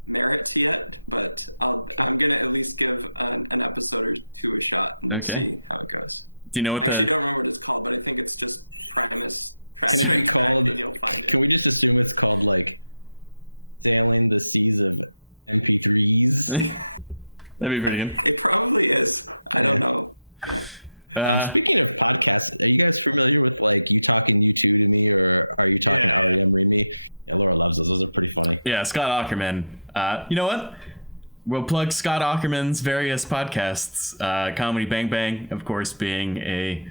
merit yet, but I'm gonna at least give an episode or two a shot and see how it goes. Do you know what? I actually don't remember what it's called, but I think it's just Primus. Can it be called? Can we just assume it's called like Sailing the Seas of MP3s? That'd be pretty good. It probably is. I don't know. Speaking of podcasts, are you guys familiar with like You Talking U2 to Me, or Are You Talking REM Read Me? Yeah, Laura loves those. Those are pretty funny. Yeah, Scott Aukerman. You know what? We'll plug Scott Aukerman's various podcasts. Comedy Bang Bang, of course, being a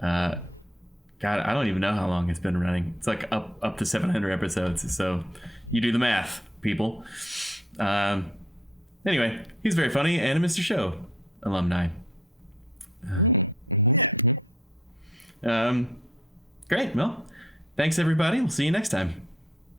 God, I don't even know how long it's been running. It's like up to 700 episodes. So you do the math, people. Anyway, he's very funny and a Mr. Show alumni. Great. Well, thanks everybody. We'll see you next time.